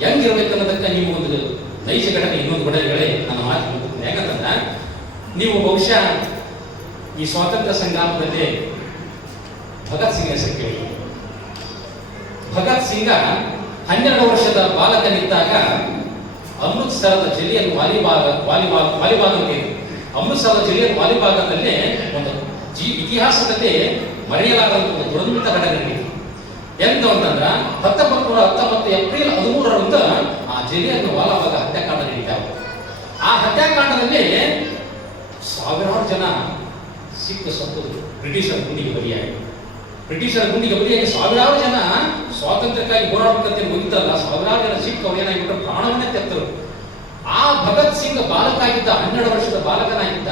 ಹೆಂಗಿರ್ಬೇಕನ್ನೋದಕ್ಕೆ ನೀವು ಒಂದು ನೈಜ ಘಟನೆ ಇನ್ನೊಂದು ಘಟನೆಗಳೇ ನನ್ನ ಮಾತು ಮುಗಿಸ್ತೇನೆ. ಯಾಕಂತಂದ್ರ ನೀವು ಬಹುಶಃ ಈ ಸ್ವಾತಂತ್ರ್ಯ ಸಂಗ್ರಾಮದಲ್ಲಿ ಭಗತ್ ಸಿಂಗ್ ಹೆಸರು ಕೇಳಿ. ಭಗತ್ ಸಿಂಗ 12 ವರ್ಷದ ಬಾಲಕನಿದ್ದಾಗ ಅಮೃತ್ಸರದ ಜಲಿಯನ್ ವಾಲಿಬಾಗ್ ಅಮೃತ್ಸರದ ಜಲಿಯನ್ ವಾಲಿಬಾಗದಲ್ಲಿ ಒಂದು ಇತಿಹಾಸದಲ್ಲಿ ಮರೆಯಲಾಗದ ಒಂದು ದುರಂತ ಘಟನೆ ನಡೆಯಿತು. ಎಂತ ಅಂತಂದ್ರ 1919 ಏಪ್ರಿಲ್ 13ರಂದು ಆ ಜಲಿಯನ್ ವಾಲಿಬಾಗ್ ಹತ್ಯಾಕಾಂಡ ನಡೀತಾವೆ. ಆ ಹತ್ಯಾಕಾಂಡದಲ್ಲಿ ಸಾವಿರಾರು ಜನ ಸಿಕ್ಕ ಸತ್ತು ಬ್ರಿಟಿಷರ ಗುಂಡಿಗೆ ಬಲಿಯಾಗಿ ಸಾವಿರಾರು ಜನ ಸ್ವಾತಂತ್ರ್ಯಕ್ಕಾಗಿ ಹೋರಾಡಬೇಕಂತ ಮುಗಿತಲ್ಲ, ಸಾವಿರಾರು ಜನ ಸಿಕ್ಕ ಅವ್ರು ಏನಾಗಿಬಿಟ್ರು, ಪ್ರಾಣವನ್ನೇ ತೆತ್ತರು. ಆ ಭಗತ್ ಸಿಂಗ್ ಬಾಲಕಾಗಿದ್ದ, 12 ವರ್ಷದ ಬಾಲಕನಾಗಿದ್ದ.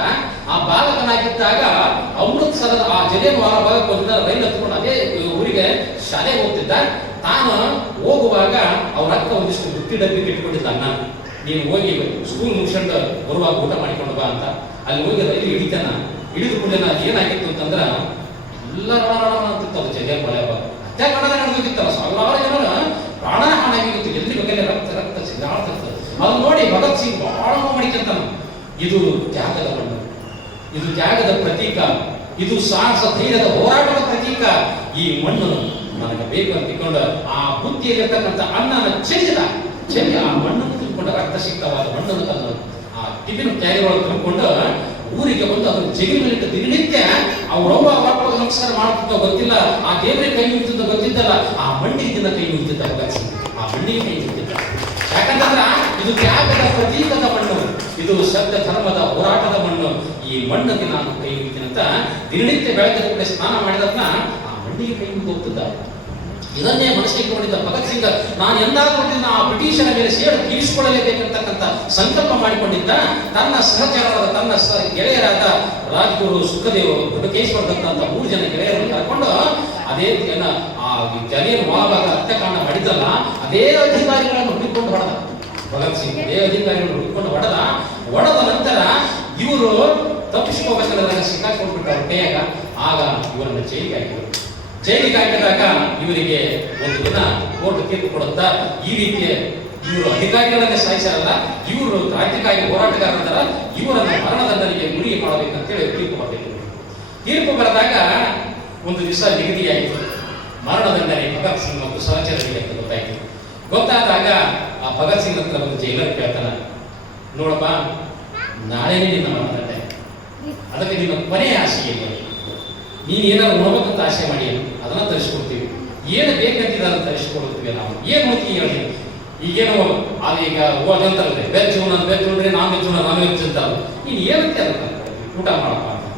ಆ ಬಾಲಕನಾಗಿದ್ದಾಗ ಅಮೃತ್ಸರದ ಆ ಜಲಿಯನ್ ವಾಲಿಬಾಗ್ ಒಂದು ರೈಲು ಹತ್ಕೊಂಡು ಅದೇ ಊರಿಗೆ ಶಾಲೆಗೆ ಹೋಗ್ತಿದ್ದ. ತಾನು ಹೋಗುವಾಗ ಅವ್ರ ಅಕ್ಕ ಒಂದಿಷ್ಟು ಬುತ್ತಿ ಡಬ್ಬಿ ಇಟ್ಕೊಂಡಿದ್ದ, ಅನ್ನ ನೀನು ಹೋಗಿ ಸ್ಕೂಲ್ ಮುಗಿಸ್ಕೊಂಡು ಬರುವಾಗ ಊಟ ಮಾಡಿಕೊಂಡು ಬಾ ಅಂತ. ಅಲ್ಲಿ ಹೋಗಿ ರೈಲು ಇಳಿದು ಕೂಡಲೇ ಏನಾಗಿತ್ತು ಅಂತಂದ್ರ ಎಲ್ಲ ಅಂತಿತ್ತು. ಅದು ಜಲಿಯನ್ ವಾಲಿಬಾಗ್ ಹತ್ಯಾಕಾಂಡ ನಡೆದಿತ್ತಲ್ಲ, ಸಾವಿರಾರು ಜನರ ಪ್ರಾಣ ಹಾನಿಯಾಗಿತ್ತು, ಎಲ್ಲಿ ಬೇಕಲ್ಲಿ ರಕ್ತ ಸಿಗಾಡ್ತಿತ್ತು. ಅದು ನೋಡಿ ಭಗತ್ ಸಿಂಗ್ ಬಹಳ ಮಾಡಿಕೊಂತಾನ. ಇದು ತ್ಯಾಗದ ಮಣ್ಣು, ಇದು ತ್ಯಾಗದ ಪ್ರತೀಕ, ಇದು ಸಾಹಸ ಧೈರ್ಯದ ಹೋರಾಟದ ಪ್ರತೀಕ. ಈ ಮಣ್ಣು ನನಗೆ ಬೇಕು ಅಂತ ತಿಳ್ಕೊಂಡು ಆ ಬುದ್ಧಿಯಲ್ಲಿರ್ತಕ್ಕಂಥ ಅನ್ನನ ಚೆಲ್ಲಿ ಆ ಮಣ್ಣನ್ನು ತಿಳ್ಕೊಂಡು, ರಕ್ತಸಿಕ್ತವಾದ ಮಣ್ಣನ್ನು ತಂದು ಆ ಟಿಫಿನ್ ಕ್ಯಾರಿ ಒಳಗೆ ತಿಳ್ಕೊಂಡು ಊರಿಗೆ ಬಂದು ಅದನ್ನು ಜಗಿನ ಮೇಲೆ ದಿನನಿತ್ಯ ಅವ್ರವ್ವ ಅವಾಗ ನಮಸ್ಕಾರ ಮಾಡ್ತಿದ್ದ ಗೊತ್ತಿಲ್ಲ, ಆ ದೇವರಿಗೆ ಕೈ ಮುಗಿತಿದ್ದ ಗೊತ್ತಿದ್ದಲ್ಲ, ಆ ಮಣ್ಣಿನ ಕೈ ಮುಗಿತಿದ್ದ ಭಗತ್ ಸಿಂಗ್, ಆ ಮಣ್ಣಿಗೆ ಕೈ ಮುಗಿತಿದ್ದ. ಯಾಕಂತಂದ್ರ ಇದು ತ್ಯಾಗದ ಪ್ರತೀಕದ ಮಣ್ಣು, ಇದು ಸತ್ಯ ಧರ್ಮದ ಹೋರಾಟದ ಮಣ್ಣು. ಈ ಮಣ್ಣಿಗೆ ನಾನು ಕೈ ಮುಗಿತೀನಂತ ದಿನನಿತ್ಯ ಬೆಳಗ್ಗೆ ಕೂಡ ಸ್ನಾನ ಮಾಡಿದನ್ನ ಆ ಮಣ್ಣಿಗೆ ಕೈ ಮುಗಿದು ಹೋಗ್ತಿದ್ದ. ಇದನ್ನೇ ಮನಸ್ಸಿಗೆ ಇಟ್ಟುಕೊಂಡಿದ್ದ ಭಗತ್ ಸಿಂಗ್. ನಾನು ಎಂದಾದ್ರೂ ಆ ಬ್ರಿಟಿಷರ ಮೇಲೆ ಸೇಡು ತೀರಿಸಿಕೊಳ್ಳಲೇಬೇಕಂತಕ್ಕಂಥ ಸಂಕಲ್ಪ ಮಾಡಿಕೊಂಡಿದ್ದ. ತನ್ನ ಸಹಚರರಾದ ತನ್ನ ಗೆಳೆಯರಾದ ರಾಜ್ಗುರು, ಸುಖದೇವ್, ಬಟುಕೇಶ್ವರ ದತ್ತ ಅಂತ 3 ಜನ ಗೆಳೆಯರನ್ನು ಕರ್ಕೊಂಡು ಅದೇ ರೀತಿಯನ್ನ ಆ ಜಲಿಯನ್ ವಾಲಿಬಾಗ್ ಹತ್ಯಾಕಾಂಡ ಮಾಡಿದ್ದಲ್ಲ, ಅದೇ ಅಧಿಕಾರಿಗಳನ್ನು ಹುಡುಕಿಕೊಂಡು ಹೊಡೆದ ಭಗತ್ ಸಿಂಗ್. ಅದೇ ಅಧಿಕಾರಿಗಳನ್ನು ಹುಡುಕಿಕೊಂಡು ಹೊಡೆದ ನಂತರ ಇವರು ತಪ್ಪಿಸಿಕೋಬೇಕಂದ್ರೆ ಸಿಕ್ಕಾಕೊಂಡ್ಬಿಟ್ಟ ಅವ್ರ ಕೈಯಾಗ. ಆಗ ಇವರನ್ನು ಜೈಲಿಗೆ ಹಾಕಿದರು. ಜೈಲಿಗೆ ಹಾಕಿದಾಗ ಇವರಿಗೆ ಒಂದು ದಿನ ಕೋರ್ಟ್ ತೀರ್ಪು ಕೊಡುತ್ತಾ ಈ ರೀತಿಯ ಇವರು ಅಧಿಕಾರಿಗಳನ್ನೇ ಸಾಯಿಸಲ್ಲ, ಇವರು ಕ್ರಾಂತಿಕಾರಿ ಹೋರಾಟಗಾರರ ಇವರನ್ನ ಮರಣದಂಡನೆಗೆ ಗುರಿ ಮಾಡಬೇಕಂತೇಳಿ ತೀರ್ಪು ಬರಬೇಕು. ತೀರ್ಪು ಬರೆದಾಗ ಒಂದು ದಿವಸ ನಿಗದಿಯಾಯಿತು, ಮರಣದಂಡನೆ ಭಗತ್ ಸಿಂಗ್ ಮತ್ತು ಸಹಚರರಿಗೆ ಅಂತ ಗೊತ್ತಾಯಿತು. ಗೊತ್ತಾದಾಗ ಆ ಭಗತ್ ಸಿಂಗ್ ಹತ್ರ ಒಂದು ಜೈಲರ್ ಕೇಳ್ತಾನ, ನೋಡಪ್ಪ ನಾಳೆನೇ ನಿನ್ನ ಮರಣದಂಡನೆ, ಅದಕ್ಕೆ ನಿನ್ನ ಕೊನೆಯ ಆಸೆ ಏನು? ನೀನು ಏನಾದ್ರು ನೋಡ್ಬೇಕಂತ ಆಸೆ ಮಾಡಿ ಅದನ್ನ ತರಿಸ್ಕೊಡ್ತೀವಿ, ಏನು ಬೇಕಂತಿದ ಅದನ್ನು ತರಿಸ್ಕೊಡ್ತೀವಿ ನಾವು, ಏನು ಹೋಗ್ತೀವಿ ಹೇಳಿ. ಈಗೇನು ಈಗ ಹೋದಂತಲ್ರಿ ವೆಜ್ ವೆಜ್ ಉಂಡ್ರೆ ನಾನ್ ವೆಜ್ ನಾನ್ ವೆಜ್ ಅಂತ ನೀನು ಏನಂತೆ ಅದನ್ನ ಊಟ ಮಾಡಪ್ಪ ಅಂತ.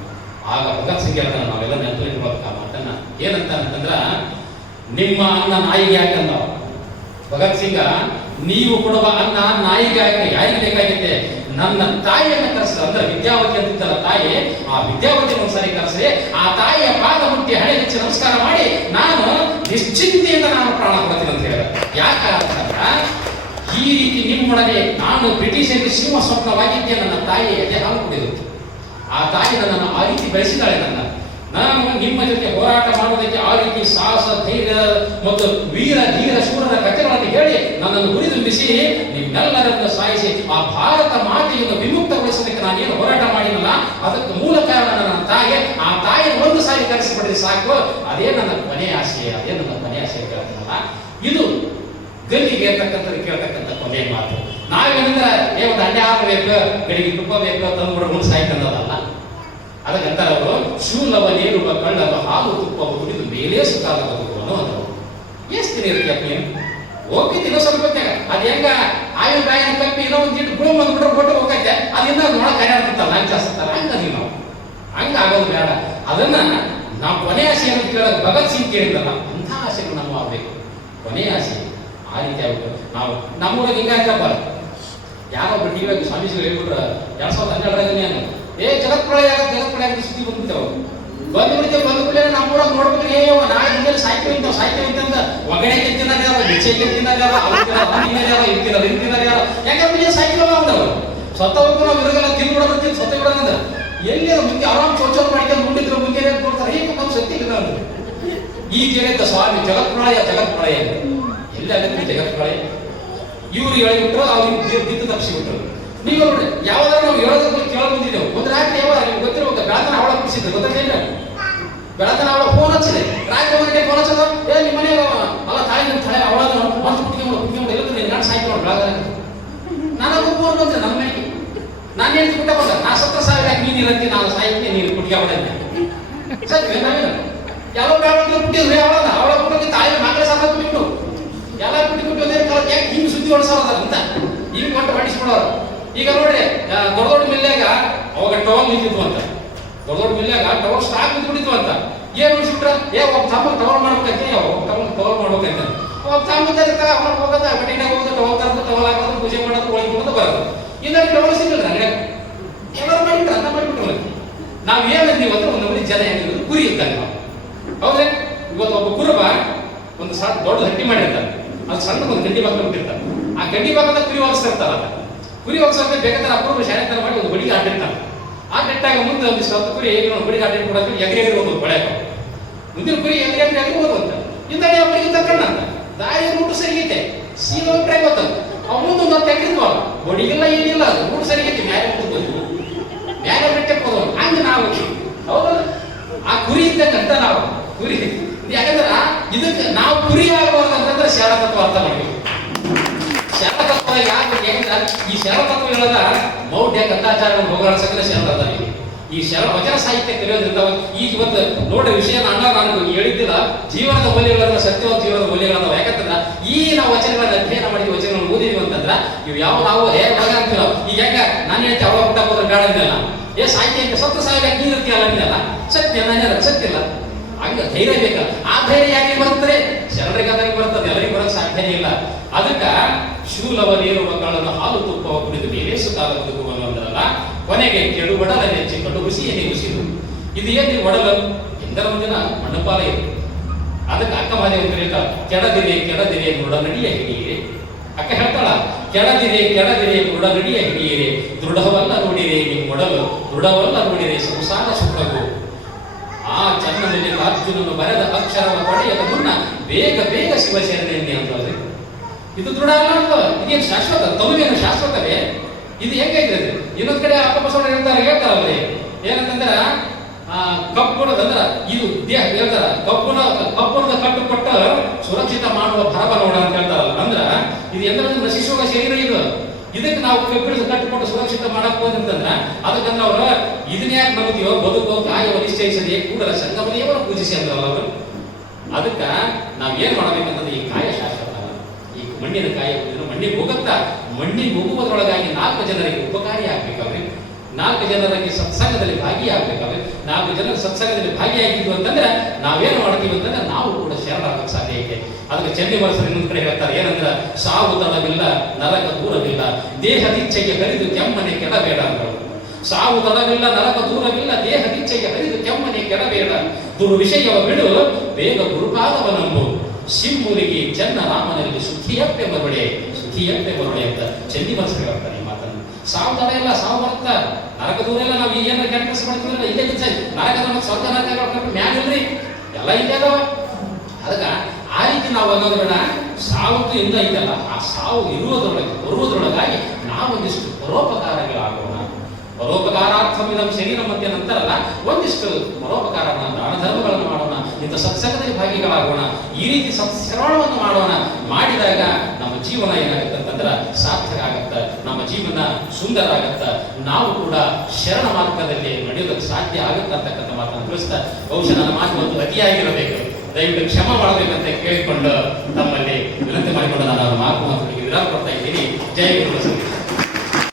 ಆಗ ಭಗತ್ ಸಿಂಗ್ ಹೇಳ್ತಾನೆ, ನಾವೆಲ್ಲ ನೆನಪಿಟ್ಕೊಳ್ಬೇಕ ಮಾತನ್ನ, ಏನಂತ ಅಂತಂದ್ರ ನಿಮ್ಮ ಅನ್ನ ನಾಯಿಗೆ ಹಾಕಂದ ಭಗತ್ ಸಿಂಗ, ನೀವು ಕೊಡುವ ಅನ್ನ ನಾಯಿಗೆ ಹಾಕಿ ಯಾರಿಗೆ ಬೇಕಾಗಿದೆ? ನನ್ನ ತಾಯಿಯನ್ನ ಕರೆಸಿದ, ಅಂದ್ರೆ ವಿದ್ಯಾವತಿ ಅಂತಿದ್ದಲ್ಲ ತಾಯಿ, ಆ ವಿದ್ಯಾವತಿ ಒಂದ್ಸರಿ ಕರೆಸಿ ಆ ತಾಯಿಯ ಪಾದ ಮುಟ್ಟಿ ಹಣೆ ಹೆಚ್ಚಿ ನಮಸ್ಕಾರ ಮಾಡಿ ನಾನು ನಿಶ್ಚಿಂತೆಯಿಂದ ನಾನು ಪ್ರಾಣ ಕೊಡ್ತೀನಿ ಅಂತ ಹೇಳಿದ. ಯಾಕಂತಂದ್ರ ಈ ರೀತಿ ನಿಮ್ಮೊಡನೆ ನಾನು ಬ್ರಿಟಿಷರಿಗೆ ಸಿಂಹ ಸ್ವಪ್ನವಾಗಿದ್ದೆ, ನನ್ನ ತಾಯಿ ಎದೆ ಹಾಲು ಕುಡಿದು ಆ ತಾಯಿ ನನ್ನನ್ನು ಆ ರೀತಿ ಬೆಳೆಸಿದ್ದಾಳೆ. ನಾನು ನಿಮ್ಮ ಜೊತೆ ಹೋರಾಟ ಮಾಡುವುದಕ್ಕೆ ಆ ರೀತಿ ಸಾಹಸ ಧೈರ್ಯ ಮತ್ತು ವೀರ ಧೀರ ಶೂರರ ಕಥೆಗಳನ್ನು ಹೇಳಿ ನನ್ನನ್ನು ಹುರಿದುಂಬಿಸಿ ನಿಮ್ಮೆಲ್ಲರನ್ನು ಸಾಯಿಸಿ ಆ ಭಾರತ ಮಾತೆಯನ್ನು ವಿಮುಕ್ತಗೊಳಿಸೋದಕ್ಕೆ ನಾನೇನು ಹೋರಾಟ ಮಾಡಿನಲ್ಲ, ಅದಕ್ಕೆ ಮೂಲ ಕಾರಣ ನನ್ನ ತಾಯಿ. ಆ ತಾಯಿಯನ್ನು ಒಂದು ಸಾರಿ ಕರೆಸಿಬಿಡ್ರಿ ಸಾಕು, ಅದೇ ನನ್ನ ಕೊನೆಯ ಆಸೆ, ಅದೇ ನನ್ನ ಕೊನೆಯ ಆಸೆ ಕೇಳ್ತೀನಲ್ಲ. ಇದು ಗಲ್ಲಿಗೆ ಕೇಳ್ತಕ್ಕಂಥ ಕೊನೆಯ ಮಾತು. ನಾವೇನಂದ್ರೆ ಒಂದು ಅಂಡೆ ಹಾಕಬೇಕು, ಗಡಿಗೆ ತುಪ್ಪ ಬೇಕು, ತಂದುಬಿಡ ಮುಂದೆ ಸಾಯ್ತಂದಲ್ಲ. ಅದಕ್ಕಂತ ಅವರು ಶೂಲವ ನೇರುವ ಕಳ್ಳವ ಹಾಲು ತುಪ್ಪವ ಕುಡಿದು ಬೇರೆ ಸುತ್ತಾದ ಬದುಕುವನು ಅಂದರು. ಎಷ್ಟು ದಿನ ಇರ್ತೀಯಪ್ಪ ನೀನು ಹೋಗಿದ್ದು ಇನ್ನೂ ಸ್ವಲ್ಪ ಹೊತ್ತಾಗ ಅದು ಹೆಂಗ ಆಯು ಬಾಯಿನ ಕಪ್ಪಿ ಇನ್ನೂ ಒಂದು ಇಟ್ಟು ಗುಳು ಬಂದ್ಬಿಟ್ರೆ ಕೊಟ್ಟು ಹೋಗೈತೆ ಅದನ್ನ ನೋಡ ಕರೆಯಾಡ್ತಿತ್ತಲ್ಲ ಹಂಗೆ ಜಾಸ್ತಾರ ಹಂಗ ನೀವು ಹಂಗ ಆಗೋದು ಬೇಡ. ಅದನ್ನ ನಾವು ಕೊನೆ ಆಸೆ ಅಂತ ಕೇಳೋದು ಭಗತ್ ಸಿಂಗ್ ಕೇಳಿದ್ರಲ್ಲ, ಅಂಥ ಆಸೆಗಳು ನಾವು ಆಗ್ಬೇಕು. ಕೊನೆಯ ಆಸೆ ಆ ರೀತಿ ಆಗ್ಬೇಕು. ನಾವು ನಮ್ಮೂರಾಗ ಹಿಂಗಾಗ್ಯಪ್ಪ, ಯಾರೊಬ್ಬರು ಟಿವಿಯಾಗ ಸ್ವಾಮೀಜಿಗಳು ಹೇಳ್ಬಿಟ್ರ 2012 ಜಗತ್ಪ್ರಳಯ ಸುದ್ದಿ ಬಂದ್ಬಿಡ್ತೇವೆ, ಬಂದ್ಬಿಡ್ತೇವೆ ನಮ್ಮೂರಾಗ ನೋಡ್ಬಿಟ್ರೆ ನಾಳೆ ಹಿಂಗೆ ಸಾಯ್ತೇವೆ ಅಂತ ಒಗಣೆ ತಿನ್ನಾರ ಬಿಚ್ಚೆ ತಿನ್ನಾರ ಯಾಕಂದ್ರೆ ಸಾಯ್ತಿಲ್ಲ ಅವ್ರು ಸತ್ತ ಹೋಗ್ತು ನಾವು ಇರಗಲ್ಲ ತಿಂದ್ಬಿಡೋದು ಸತ್ತ ಬಿಡೋದಂದ್ರೆ ಎಲ್ಲಿ ಮುಂದೆ ಆರಾಮ್ ಚೌಚೌ ಮಾಡ್ಕೊಂಡು ಮುಂದಿದ್ರು ಮುಂದೆ ನೋಡ್ತಾರೆ ಹೇಗೆ ನಮ್ಮ ಶಕ್ತಿ ಇಲ್ಲ ಅಂದ್ರೆ ಈಗ ಹೇಳಿದ್ದ ಸ್ವಾಮಿ ಜಗತ್ಪ್ರಳಯ ಎಲ್ಲಿ ಆಗತ್ತೆ ಜಗತ್ಪ್ರಳಯ. ಇವ್ರು ಹೇಳಿಬಿಟ್ರು ಅವ್ರಿಗೆ ದಿಕ್ಕು ತಪ್ಪಿಸಿಬಿಟ್ರು. ನೀವು ನೋಡಿ ಯಾವ್ದಾರ ನಾವು ಹೇಳೋದ್ರ ಬಗ್ಗೆ ಕೇಳ ಬಂದಿದ್ದೇವೆ. ಒಂದು ರಾತ್ರಿ ಯಾವ ನಿಮ್ಗೆ ಗೊತ್ತಿರ್ಬೇಕು, ಬೆಳತನ ಅವಳ ಕುಡಿಸಿದ್ರು ಗೊತ್ತಿಲ್ಲ, ಬೆಳತನ ಅವಳ ಫೋನ್ ಹಚ್ಚಿದೆ, ರಾತ್ರಿ ಒಂದೇ ಫೋನ್ ಹಚ್ಚೋದು, ನಿಮ್ಮ ಮನೆ ಅಲ್ಲ ತಾಯಿ ನಿಮ್ಮ ತಲೆ ಅವಳ ಒಂದು ಕುಟ್ಕೊಂಡು ಎಲ್ಲ ನಾನು ಸಾಯ್ತು ನೋಡಿ ಬೆಳಗಾಗ ನಾನು ಫೋನ್ ಬಂದೆ ನನ್ನ ಮನೆಗೆ. ನಾನು ಹೇಳ್ತಿ ಬಿಟ್ಟ ಬಂದ ನಾ ಸತ್ರ ಸಾವಿರ ನೀನು ಇರತ್ತಿ ನಾನು ಸಾಯ್ತಿ ನೀನು ಕುಟ್ಕೊಂಡೆ ಸತ್ಯ ನಾವೇನು ಯಾವ ಬೆಳಗ್ಗೆ ಬಿಟ್ಟಿದ್ರು ಅವಳ ಕುಟುಂಬಕ್ಕೆ ತಾಯಿ ಮಕ್ಕಳ ಸಾಲ ಬಿಟ್ಟು ಎಲ್ಲ ಬಿಟ್ಟು ಯಾಕೆ ಹಿಂಗೆ ಸುದ್ದಿ ಹೊಡ್ಸೋದ ಅಂತ ಈಗ ಕೊಟ್ಟು ಹೊಡಿಸ್ಬಿಡೋರು. ಈಗ ನೋಡ್ರಿ ದೊಡ್ಡ ಮಿಲ್ಲಾಗ ಅವಾಗ ಟವಲ್ ನಿಂತಿದ್ವು ಅಂತ, ದೊಡ್ಡ ಮಿಲ್ಲಾಗ ಟವಲ್ ಸ್ಟಾಕ್ ನಿಂತ್ಬಿಟ್ಟಿದ್ವು ಅಂತ ಏನ್ ಉಳಿಸ್ಬಿಟ್ರ ಒಬ್ಬ ತಮ್ಮ ಟವಲ್ ಮಾಡ್ಬೇಕಂತೆ, ಟವಲ್ ಮಾಡ್ಬೇಕಂತ ಒಬ್ಬ ತಮ್ಮ ಅವ್ರ ಹೋಗೋದ ಗಡಿನಾಗ ಹೋಗೋದು ಟವಲ್ ತರದು ಟವಲ್ ಹಾಕೋದು ಪೂಜೆ ಮಾಡೋದು ಒಳಗೆ ಬರೋದು. ಇನ್ನ ಟವಲ್ ಸಿಗಲ್ಲ ನನಗೆ ಎಲ್ಲರೂ ಮಾಡಿಬಿಟ್ರ ಅಂತ ಮಾಡಿಬಿಟ್ರಲ್ಲ. ನಾವ್ ಏನಂದೀವಿ ಅಂದ್ರೆ ಒಂದು ಮನೆ ಜನ ಏನಿದ್ರು ಕುರಿ ಇರ್ತಾರೆ ನಾವು ಹೌದ್ರೆ. ಇವತ್ತು ಒಬ್ಬ ಕುರುಬ ಒಂದು ದೊಡ್ಡ ಹಟ್ಟಿ ಮಾಡಿರ್ತಾರೆ, ಅದು ಸಣ್ಣ ಒಂದು ಗಡ್ಡಿ ಬಾಗಿಲು ಬಿಟ್ಟಿರ್ತಾರೆ, ಆ ಗಡ್ಡಿ ಭಾಗದಾಗ ಕುರಿ ಒಲಿಸ್ತಿರ್ತಾರಲ್ಲ, ಕುರಿ ಒಲಿಸೋಕೆ ಬೇಕಾದ್ರೆ ಅಪೂರ್ವ ಶಾಲೆ ತರ ಮಾಡಿ ಒಂದು ಬಡಿಗೆ ಆಡಿರ್ತಾರೆ. ಆ ನೆಟ್ಟಾಗ ಮುಂದೆ ಒಂದು ಸ್ವಲ್ಪ ಕುರಿ ಬಡಿಗೆ ಆಡಿ ಕೊಡೋಕೆ ಎಗರೆ ಹೋಗೋದು ಬೆಳೆ ಮುಂದಿನ ಕುರಿ ಎಗರೆ ಹೋಗೋದು ಅಂತ ಇಂದಡೆ ಅವರಿಗೆ ತಕ್ಕಣ್ಣ ಅಂತ ದಾರಿ ರೂಟು ಸರಿಗೈತೆ ಸೀದಾ ಟ್ರೈ ಗೊತ್ತದ ಅವ್ ಮುಂದೊಂದು ತೆಗೆದ್ವ ಬಡಿಗೆಲ್ಲ ಏನಿಲ್ಲ, ಅದು ರೂಟ್ ಸರಿಗೈತಿ ಮ್ಯಾಲೆ ಮುಂದೆ ಮ್ಯಾಲೆ ಬೆಟ್ಟಕ್ಕೆ ಹೋದವನು ಹಂಗ ನಾವು ಹೌದಲ್ಲ. ಆ ಕುರಿ ಇದ್ದಂಗಂತ ನಾವು ಕುರಿ ಯಾಕಂದ್ರ ಇದಕ್ಕೆ ನಾವು ಕುರಿ ಆಗಬಾರ್ದು ಅಂತಂದ್ರೆ ಶಾಲತತ್ವ ಅರ್ಥ ಮಾಡ್ಬೇಕು. ಶಾಲತತ್ವ ಯಾಕೆ ಈ ಶಾಲತತ್ವ ಹೇಳದ ಮೌಢ್ಯ ಕಂದಾಚಾರ ಹೋಗಾಡ್ಸಕ್ಕೆ ಶಾಲದ ಈ ವಚನ ಸಾಹಿತ್ಯ ಕಲಿಯೋದ್ರಿಂದ ಈಗ ಇವತ್ತು ನೋಡ್ರಿ ವಿಷಯ ನಾನು ಹೇಳಿದ್ದಿಲ್ಲ, ಜೀವನದ ಮೌಲ್ಯಗಳನ್ನ ಸತ್ಯವಾದ ಜೀವನದ ಮೌಲ್ಯಗಳನ್ನ ಯಾಕಂತಂದ್ರ ಈ ನಾವು ವಚನಗಳನ್ನ ಅಧ್ಯಯನ ಮಾಡಿದ್ವಿ, ವಚನಗಳನ್ನು ಓದಿದ್ವಿ ಅಂತಂದ್ರ ಇವು ಯಾವ ನಾವು ಅಂತೀವಿ. ಈಗ ಹೆಂಗ ನಾನು ಹೇಳ್ತಿ ಅವಳ ಊಟ ಹೋದ್ರೆ ಬೇಡ ಅಂದಲ್ಲ, ಸಾಹಿತ್ಯ ಅಂತ ಸತ್ತು ಸಾವಿರ ನೀರು ಇರ್ತೀಯಲ್ಲ ಅಂದಲ್ಲ, ಸತ್ಯ ನಾನು ಸತ್ಯ ಇಲ್ಲ ಹಂಗ ಧೈರ್ಯ ಬೇಕ. ಆ ಧೈರ್ಯ ಯಾಕೆ ಬರ್ತದೆ? ಶರಣರಿಗಾದರಿಗೆ ಬರ್ತದೆ, ಎಲ್ಲರಿಗೂ ಬರೋಕ್ ಸಾಧ್ಯನೇ ಇಲ್ಲ. ಅದಕ್ಕ ಶೂಲವ ನೀರುವ ಕಳ್ಳನ ಹಾಲು ತುಪ್ಪವ ಕುಡಿದು ಬೇರೆ ಸುತ್ತಾದ ಬದುಕುವನು ಅಂದ್ರಲ್ಲ, ಕೊನೆಗೆ ಕೆಡು ಒಡಲ ನೆಚ್ಚಿಕೊಂಡು ಹುಸಿಯೇ ಹುಸಿದು. ಇದು ಏನು ಒಡಲು ಎಂದರ ಮುಂದಿನ ಮಣ್ಣಪಾಲ ಇದೆ. ಅದಕ್ಕೆ ಅಕ್ಕ ಮಾದೇವ ಹೇಳ್ತಾಳ, ಕೆಡದಿರೆ ಮೃಡ ನಡಿಯ ಹಿಡಿಯಿರೆ. ಅಕ್ಕ ಹೇಳ್ತಾಳ, ಕೆಡದಿರೆ ಮೃಡ ನಡಿಯ ಹಿಡಿಯಿರೆ, ದೃಢವಲ್ಲ ನೋಡಿರೆ ನಿಮ್ಮ ಒಡಲು, ದೃಢವಲ್ಲ ನೋಡಿರೆ ಸಂಸಾರ ಸುಖವು. ಆ ಆ ಚನ್ನಮಲ್ಲಿಕಾರ್ಜುನನು ಬರೆದ ಅಕ್ಷರವ ಪಡೆಯದ ಮುನ್ನ ಬೇಗ ಬೇಗ ಶಿವಶರಣೆಯನ್ನೇ ಅಂತಂದ್ರೆ ಇದು ದೃಢ ಅಲ್ಲ ಅಂತ. ಇದೇನು ಶಾಶ್ವತ? ತಮಗೇನು ಶಾಶ್ವತವೇ? ಇದು ಹೆಂಗೈತೆ? ಇನ್ನೊಂದ್ ಕಡೆ ಅಪ್ಪ ಬಸವಣ್ಣ ಹೇಳ್ತಾರಲ್ರಿ, ಏನಂತಂದ್ರ ಕಬ್ಬುಣದಂದ್ರ ಇದು ದೇಹ ಹೇಳ್ತಾರ, ಕಬ್ಬುಣದ ಕಟ್ಟು ಕೊಟ್ಟ ಸುರಕ್ಷಿತ ಮಾಡುವ ಭರವ ನೋಡ ಅಂತ ಹೇಳ್ತಾರಲ್ಲ. ಅಂದ್ರ ಇದು ಎಂದ್ರ ನಶಿಸುವ ಶರೀರ ಇದು. ಇದಕ್ಕೆ ನಾವು ಕಬ್ಬಿಣದ ಕಟ್ಟುಕೊಟ್ಟು ಸುರಕ್ಷಿತ ಮಾಡಕ್ ಹೋದಂತಂದ್ರ ಅದಕ್ಕಂದ್ರ ಅವ್ರ ಇದನ್ನ ಯಾಕೆ ನಂಬ್ತೀವೋ, ಬದುಕೋ ಗಾಯವ ನಿಶ್ಚಯಿಸದೆ ಕೂಡಲ ಸಂಗಮದೇವರ ಪೂಜಿಸಿ ಅಂದ್ರಲ್ಲ ಅವರು. ಅದಕ್ಕ ನಾವ್ ಏನ್ ಮಾಡ್ಬೇಕಂತಂದ್ರೆ ಈ ಕಾಯ ಶಾಶ್ವತ, ಈ ಮಣ್ಣಿನ ಕಾಯ ಮಣ್ಣಿಗೆ ಹೋಗುತ್ತಾ ಮಣ್ಣಿಗೆ ಹೋಗುವುದರೊಳಗಾಗಿ 4 ಜನರಿಗೆ ಉಪಕಾರಿ ಆಗ್ಬೇಕಾದ್ರೆ, 4 ಜನರಿಗೆ ಸತ್ಸಂಗದಲ್ಲಿ ಭಾಗಿಯಾಗಬೇಕಾದ್ರೆ, 4 ಜನರ ಸತ್ಸಂಗದಲ್ಲಿ ಭಾಗಿಯಾಗಿದ್ವು ಅಂತಂದ್ರೆ ನಾವೇನು ಮಾಡ್ತೀವಿ ಅಂತಂದ್ರೆ ನಾವು ಕೂಡ ಶರಣಾಗಕ್ಕೆ ಸಾಧ್ಯ ಐತೆ. ಅದಕ್ಕೆ ಚನ್ನಿವಾಸರು ಇನ್ನೊಂದು ಕಡೆ ಹೇಳ್ತಾರೆ, ಏನಂದ್ರ ಸಾವು ತಡವಿಲ್ಲ ನರಕ ದೂರವಿಲ್ಲ, ದೇಹದಿಚ್ಛೆಗೆ ಹರಿದು ಕೆಮ್ಮನೆ ಕೆಡಬೇಡ ಅಂದರು. ಸಾವು ತಡವಿಲ್ಲ ನರಕ ದೂರವಿಲ್ಲ, ದೇಹದಿಚ್ಛೆಗೆ ಹರಿದು ಕೆಮ್ಮನೆ ಕೆಡಬೇಡ, ದುರು ವಿಷಯವ ಬಿಡು ಬೇಗ ಗುರುಪಾದವನಂಬು, ಸಿಂಹುರಿಗೆ ಚೆನ್ನ ರಾಮನಲ್ಲಿ ಸುಖಿಯಪ್ಪೆ ಮರುಳೆ, ಸುಖಿಯಪ್ಪೆ ಮರುಳೆ ಅಂತ ಚನ್ನಿವಾಸರು ಹೇಳ್ತಾರೆ ಈ ಮಾತನ್ನು. ಸಾವು ತಡ ಇಲ್ಲ, ಸಾವು ಬರುತ್ತಾ, ನರಕ ದೂರ ಇಲ್ಲ. ನಾವು ಏನಾರ ಕೆಟ್ಟ ಕೆಲಸ ಮಾಡ್ತೀವಿ ಇಲ್ಲೇ ಬಿಚ್ಚ ನರಕದ ಮತ್ತೆ ಸ್ವರ್ಗ ನರಕ ಮ್ಯಾಗಿಲ್ರಿ, ಎಲ್ಲ ಇಲ್ಲೇ ಅದಾವ. ಅದಕ್ಕ ಆ ರೀತಿ ನಾವು ಅನ್ನೋದು ಬೇಡ. ಸಾವತ್ತು ಇಂದ ಇದೆಯಲ್ಲ, ಆ ಸಾವು ಬರುವುದರೊಳಗಾಗಿ ನಾವೊಂದಿಷ್ಟು ಪರೋಪಕಾರಗಳಾಗೋಣ. ಪರೋಪಕಾರಾರ್ಥಂ ನಮ್ಮ ಶರೀರ ಮಧ್ಯ ನಂತರಲ್ಲ, ಒಂದಿಷ್ಟು ಪರೋಪಕಾರನ ದಾನ ಧರ್ಮಗಳನ್ನು ಮಾಡೋಣ, ಇಂಥ ಸತ್ಸಂಗದಲ್ಲಿ ಭಾಗಿಗಳಾಗೋಣ, ಈ ರೀತಿ ಸತ್ಸರಳವನ್ನು ಮಾಡೋಣ. ಮಾಡಿದಾಗ ನಮ್ಮ ಜೀವನ ಏನಾಗುತ್ತೆ ಅಂತಂದ್ರೆ ಸಾರ್ಥಕ ಆಗತ್ತ, ನಮ್ಮ ಜೀವನ ಸುಂದರ ಆಗತ್ತ, ನಾವು ಕೂಡ ಶರಣ ಮಾರ್ಗದಲ್ಲಿ ನಡೆಯೋದಕ್ಕೆ ಸಾಧ್ಯ ಆಗುತ್ತೆ ಅಂತಕ್ಕಂಥ ಮಾತನ್ನು ತಿಳಿಸ್ತಾ, ಬಹುಶಃ ನನ್ನ ಮಾತು ಒಂದು ಅತಿಯಾಗಿರಬೇಕು, ದಯವಿಟ್ಟು ಕ್ಷಮ ಮಾಡಬೇಕಂತ ಕೇಳಿಕೊಂಡು ತಮ್ಮಲ್ಲಿ ವಿನಂತಿ ಮಾಡಿಕೊಂಡು ನಾನು ಮಾತು ವಿರಾಮ ಕೊಡ್ತಾ ಇದ್ದೀನಿ. ಜಯ ಗುರು.